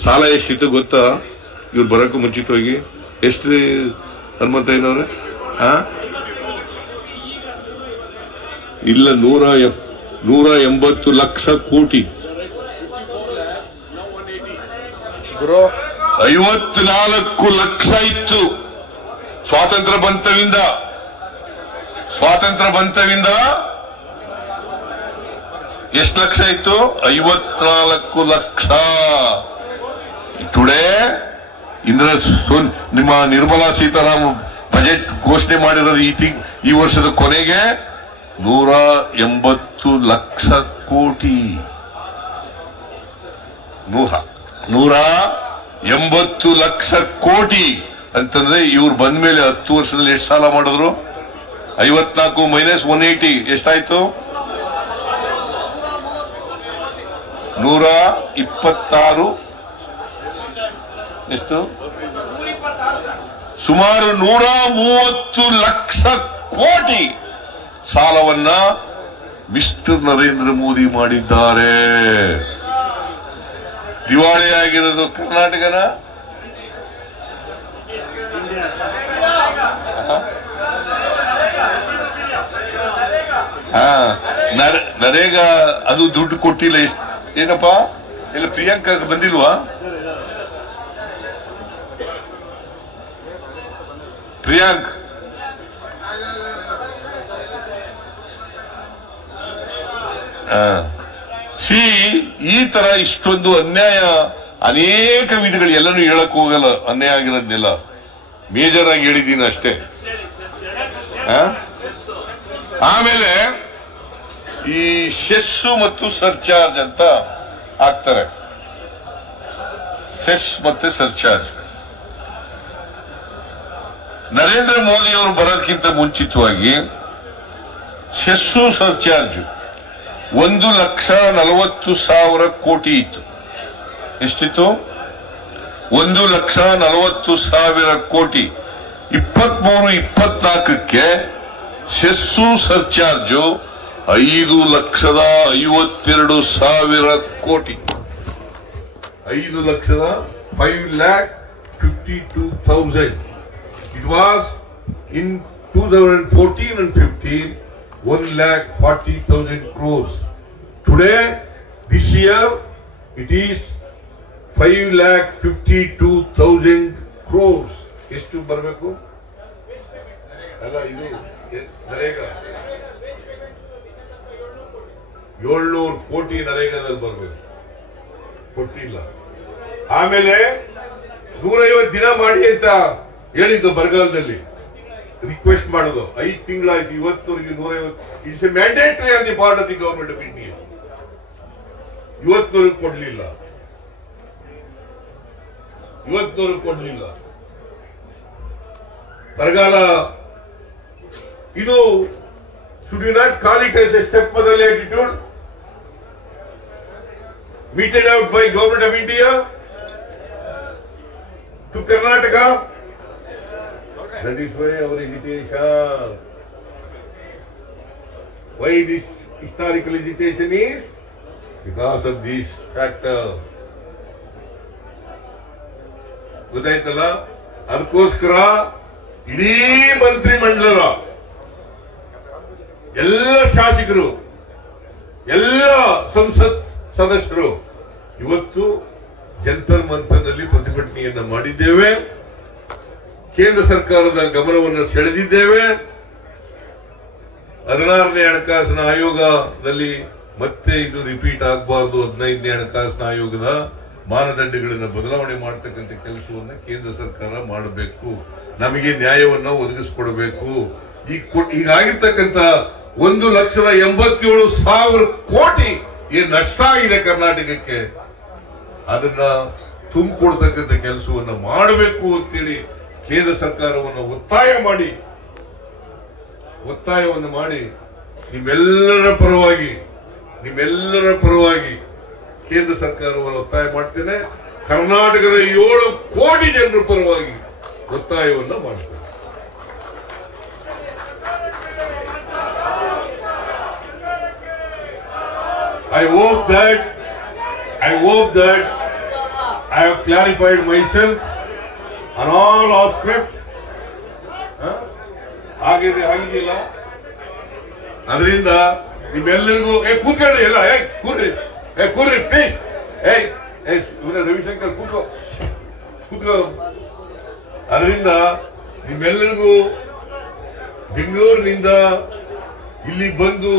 ಸಾಲ ಎಷ್ಟಿತ್ತು ಗೊತ್ತಾ? ಇವ್ರು ಬರೋಕ್ಕೂ ಮುಂಚಿತವಾಗಿ ಎಷ್ಟು ಹನುಮಂತಯ್ಯನವ್ರೆ? ಇಲ್ಲ, 180 ಲಕ್ಷ ಕೋಟಿ. 54 ಲಕ್ಷ ಇತ್ತು ಸ್ವಾತಂತ್ರ್ಯ ಬಂತವಿಂದ. ಎಷ್ಟು ಲಕ್ಷ ಇತ್ತು? 54 ಲಕ್ಷ. ಟುಡೇ ನಿಮ್ಮ ನಿರ್ಮಲಾ ಸೀತಾರಾಮನ್ ಬಜೆಟ್ ಘೋಷಣೆ ಮಾಡಿರೋದು ಈ ವರ್ಷದ ಕೊನೆಗೆ 180 ಲಕ್ಷ ಕೋಟಿ. 180 ಲಕ್ಷ ಕೋಟಿ ಅಂತಂದ್ರೆ ಇವ್ರು ಬಂದ ಮೇಲೆ 10 ವರ್ಷದಲ್ಲಿ ಎಷ್ಟು ಸಾಲ ಮಾಡಿದ್ರು? 54 ಮೈನಸ್ 180 ಎಷ್ಟಾಯ್ತು? 126. ಎಷ್ಟು? ಸುಮಾರು 130 ಲಕ್ಷ ಕೋಟಿ ಸಾಲವನ್ನ ಮಿಸ್ಟರ್ ನರೇಂದ್ರ ಮೋದಿ ಮಾಡಿದ್ದಾರೆ. ದಿವಾಳಿಯಾಗಿರೋದು ಕರ್ನಾಟಕನ. ನರೇಗಾ ಅದು ದುಡ್ಡು ಕೊಟ್ಟಿಲ್ಲ. ಏನಪ್ಪಾ, ಇಲ್ಲ ಪ್ರಿಯಾಂಕಾ ಬಂದಿಲ್ವಾ? ಪ್ರಿಯಾಂಕ್ ಈ ತರ ಇಷ್ಟೊಂದು ಅನ್ಯಾಯ, ಅನೇಕ ವಿಧಗಳು ಎಲ್ಲನೂ ಹೇಳಕ್ ಹೋಗಲ್ಲ. ಅನ್ಯಾಯ ಆಗಿರೋದ್ನೆಲ್ಲ ಮೇಜರ್ ಆಗಿ ಹೇಳಿದ್ದೀನಿ ಅಷ್ಟೇ. ಆಮೇಲೆ ಈ ಸೆಸ್ ಮತ್ತು ಸರ್ಚಾರ್ಜ್ ಅಂತ ಹಾಕ್ತಾರೆ. ಸೆಸ್ ಮತ್ತೆ ಸರ್ಚಾರ್ಜ್ ನರೇಂದ್ರ ಮೋದಿ ಅವರು ಬರೋದಕ್ಕಿಂತ ಮುಂಚಿತವಾಗಿ ಸೆಸ್ಸು ಸರ್ಚಾರ್ಜ್ 1,40,000 ಕೋಟಿ ಇತ್ತು. ಎಷ್ಟಿತ್ತು? 1,40,000 ಕೋಟಿ. 23-24ಕ್ಕೆ ಸೆಸ್ಸು ಸರ್ಚಾರ್ಜು 5,52,000 ಕೋಟಿ. 5,52,000. It was in 2014 and 15 1,40,000 crores. Today, this year, it is 5,52,000 crores. ಎಷ್ಟು ಬರಬೇಕು? ಅಲ್ಲ, ಇದು ನರೇಗಾ 700 ಕೋಟಿ ನರೇಗಾದಲ್ಲಿ ಬರಬೇಕು, ಕೊಟ್ಟಿಲ್ಲ. ಆಮೇಲೆ 150 ದಿನ ಮಾಡಿ ಅಂತ ಹೇಳಿದ್ದು ಬರಗಾಲದಲ್ಲಿ ರಿಕ್ವೆಸ್ಟ್ ಮಾಡೋದು. 5 ತಿಂಗಳಾಯ್ತು, ಇವತ್ತವರೆಗೆ 150. It's a mandatory on the part of the government of India. ಇವತ್ತವರೆಗೂ ಕೊಡ್ಲಿಲ್ಲ. ಬರಗಾಲ ಇದು should you not call it as a step mother attitude meted out by government of India to Karnataka? That is why our agitation. Why this historical agitation is? Because of this factor. ಗೊತ್ತಾಯ್ತಲ್ಲ? ಅದಕ್ಕೋಸ್ಕರ ಇಡೀ ಮಂತ್ರಿ ಮಂಡಲ, ಎಲ್ಲ ಶಾಸಕರು, ಎಲ್ಲ ಸಂಸತ್ ಸದಸ್ಯರು ಇವತ್ತು ಜಂತರ್ ಮಂತರ್ನಲ್ಲಿ ಪ್ರತಿಭಟನೆಯನ್ನ ಮಾಡಿದ್ದೇವೆ. ಕೇಂದ್ರ ಸರ್ಕಾರದ ಗಮನವನ್ನು ಸೆಳೆದಿದ್ದೇವೆ. 16ನೇ ಹಣಕಾಸಿನ ಆಯೋಗದಲ್ಲಿ ಮತ್ತೆ ಇದು ರಿಪೀಟ್ ಆಗಬಾರದು. 15ನೇ ಹಣಕಾಸಿನ ಆಯೋಗದ ಮಾನದಂಡಗಳನ್ನು ಬದಲಾವಣೆ ಮಾಡತಕ್ಕಂಥ ಕೆಲಸವನ್ನ ಕೇಂದ್ರ ಸರ್ಕಾರ ಮಾಡಬೇಕು. ನಮಗೆ ನ್ಯಾಯವನ್ನ ಒದಗಿಸಿಕೊಡಬೇಕು. ಈಗಾಗಿರ್ತಕ್ಕಂಥ 1,87,000 ಕೋಟಿ ಏನ್ ನಷ್ಟ ಆಗಿದೆ ಕರ್ನಾಟಕಕ್ಕೆ, ಅದನ್ನ ತುಂಬಿಕೊಡ್ತಕ್ಕಂಥ ಕೆಲಸವನ್ನ ಮಾಡಬೇಕು ಅಂತೇಳಿ ಕೇಂದ್ರ ಸರ್ಕಾರವನ್ನು ಒತ್ತಾಯವನ್ನು ಮಾಡಿ ನಿಮ್ಮೆಲ್ಲರ ಪರವಾಗಿ ಕೇಂದ್ರ ಸರ್ಕಾರವನ್ನು ಒತ್ತಾಯ ಮಾಡ್ತೇನೆ. ಕರ್ನಾಟಕದ 7 ಕೋಟಿ ಜನರ ಪರವಾಗಿ ಒತ್ತಾಯವನ್ನು ಮಾಡ್ತೇನೆ. I hope that I have clarified myself on all aspects. ಆಗಿಲ್ಲ. ಅದರಿಂದ ನಿಮ್ಮೆಲ್ಲರಿಗೂ ಕೂತ್ಕೊಳ್ಳಿ, ಎಲ್ಲ ಕೂರ್ರಿ ಪ್ಲೀಸ್. ರವಿಶಂಕರ್ ಕೂತ್ಕೋ. ಅದರಿಂದ ನಿಮ್ಮೆಲ್ಲರಿಗೂ ಬೆಂಗಳೂರಿನಿಂದ ಇಲ್ಲಿ ಬಂದು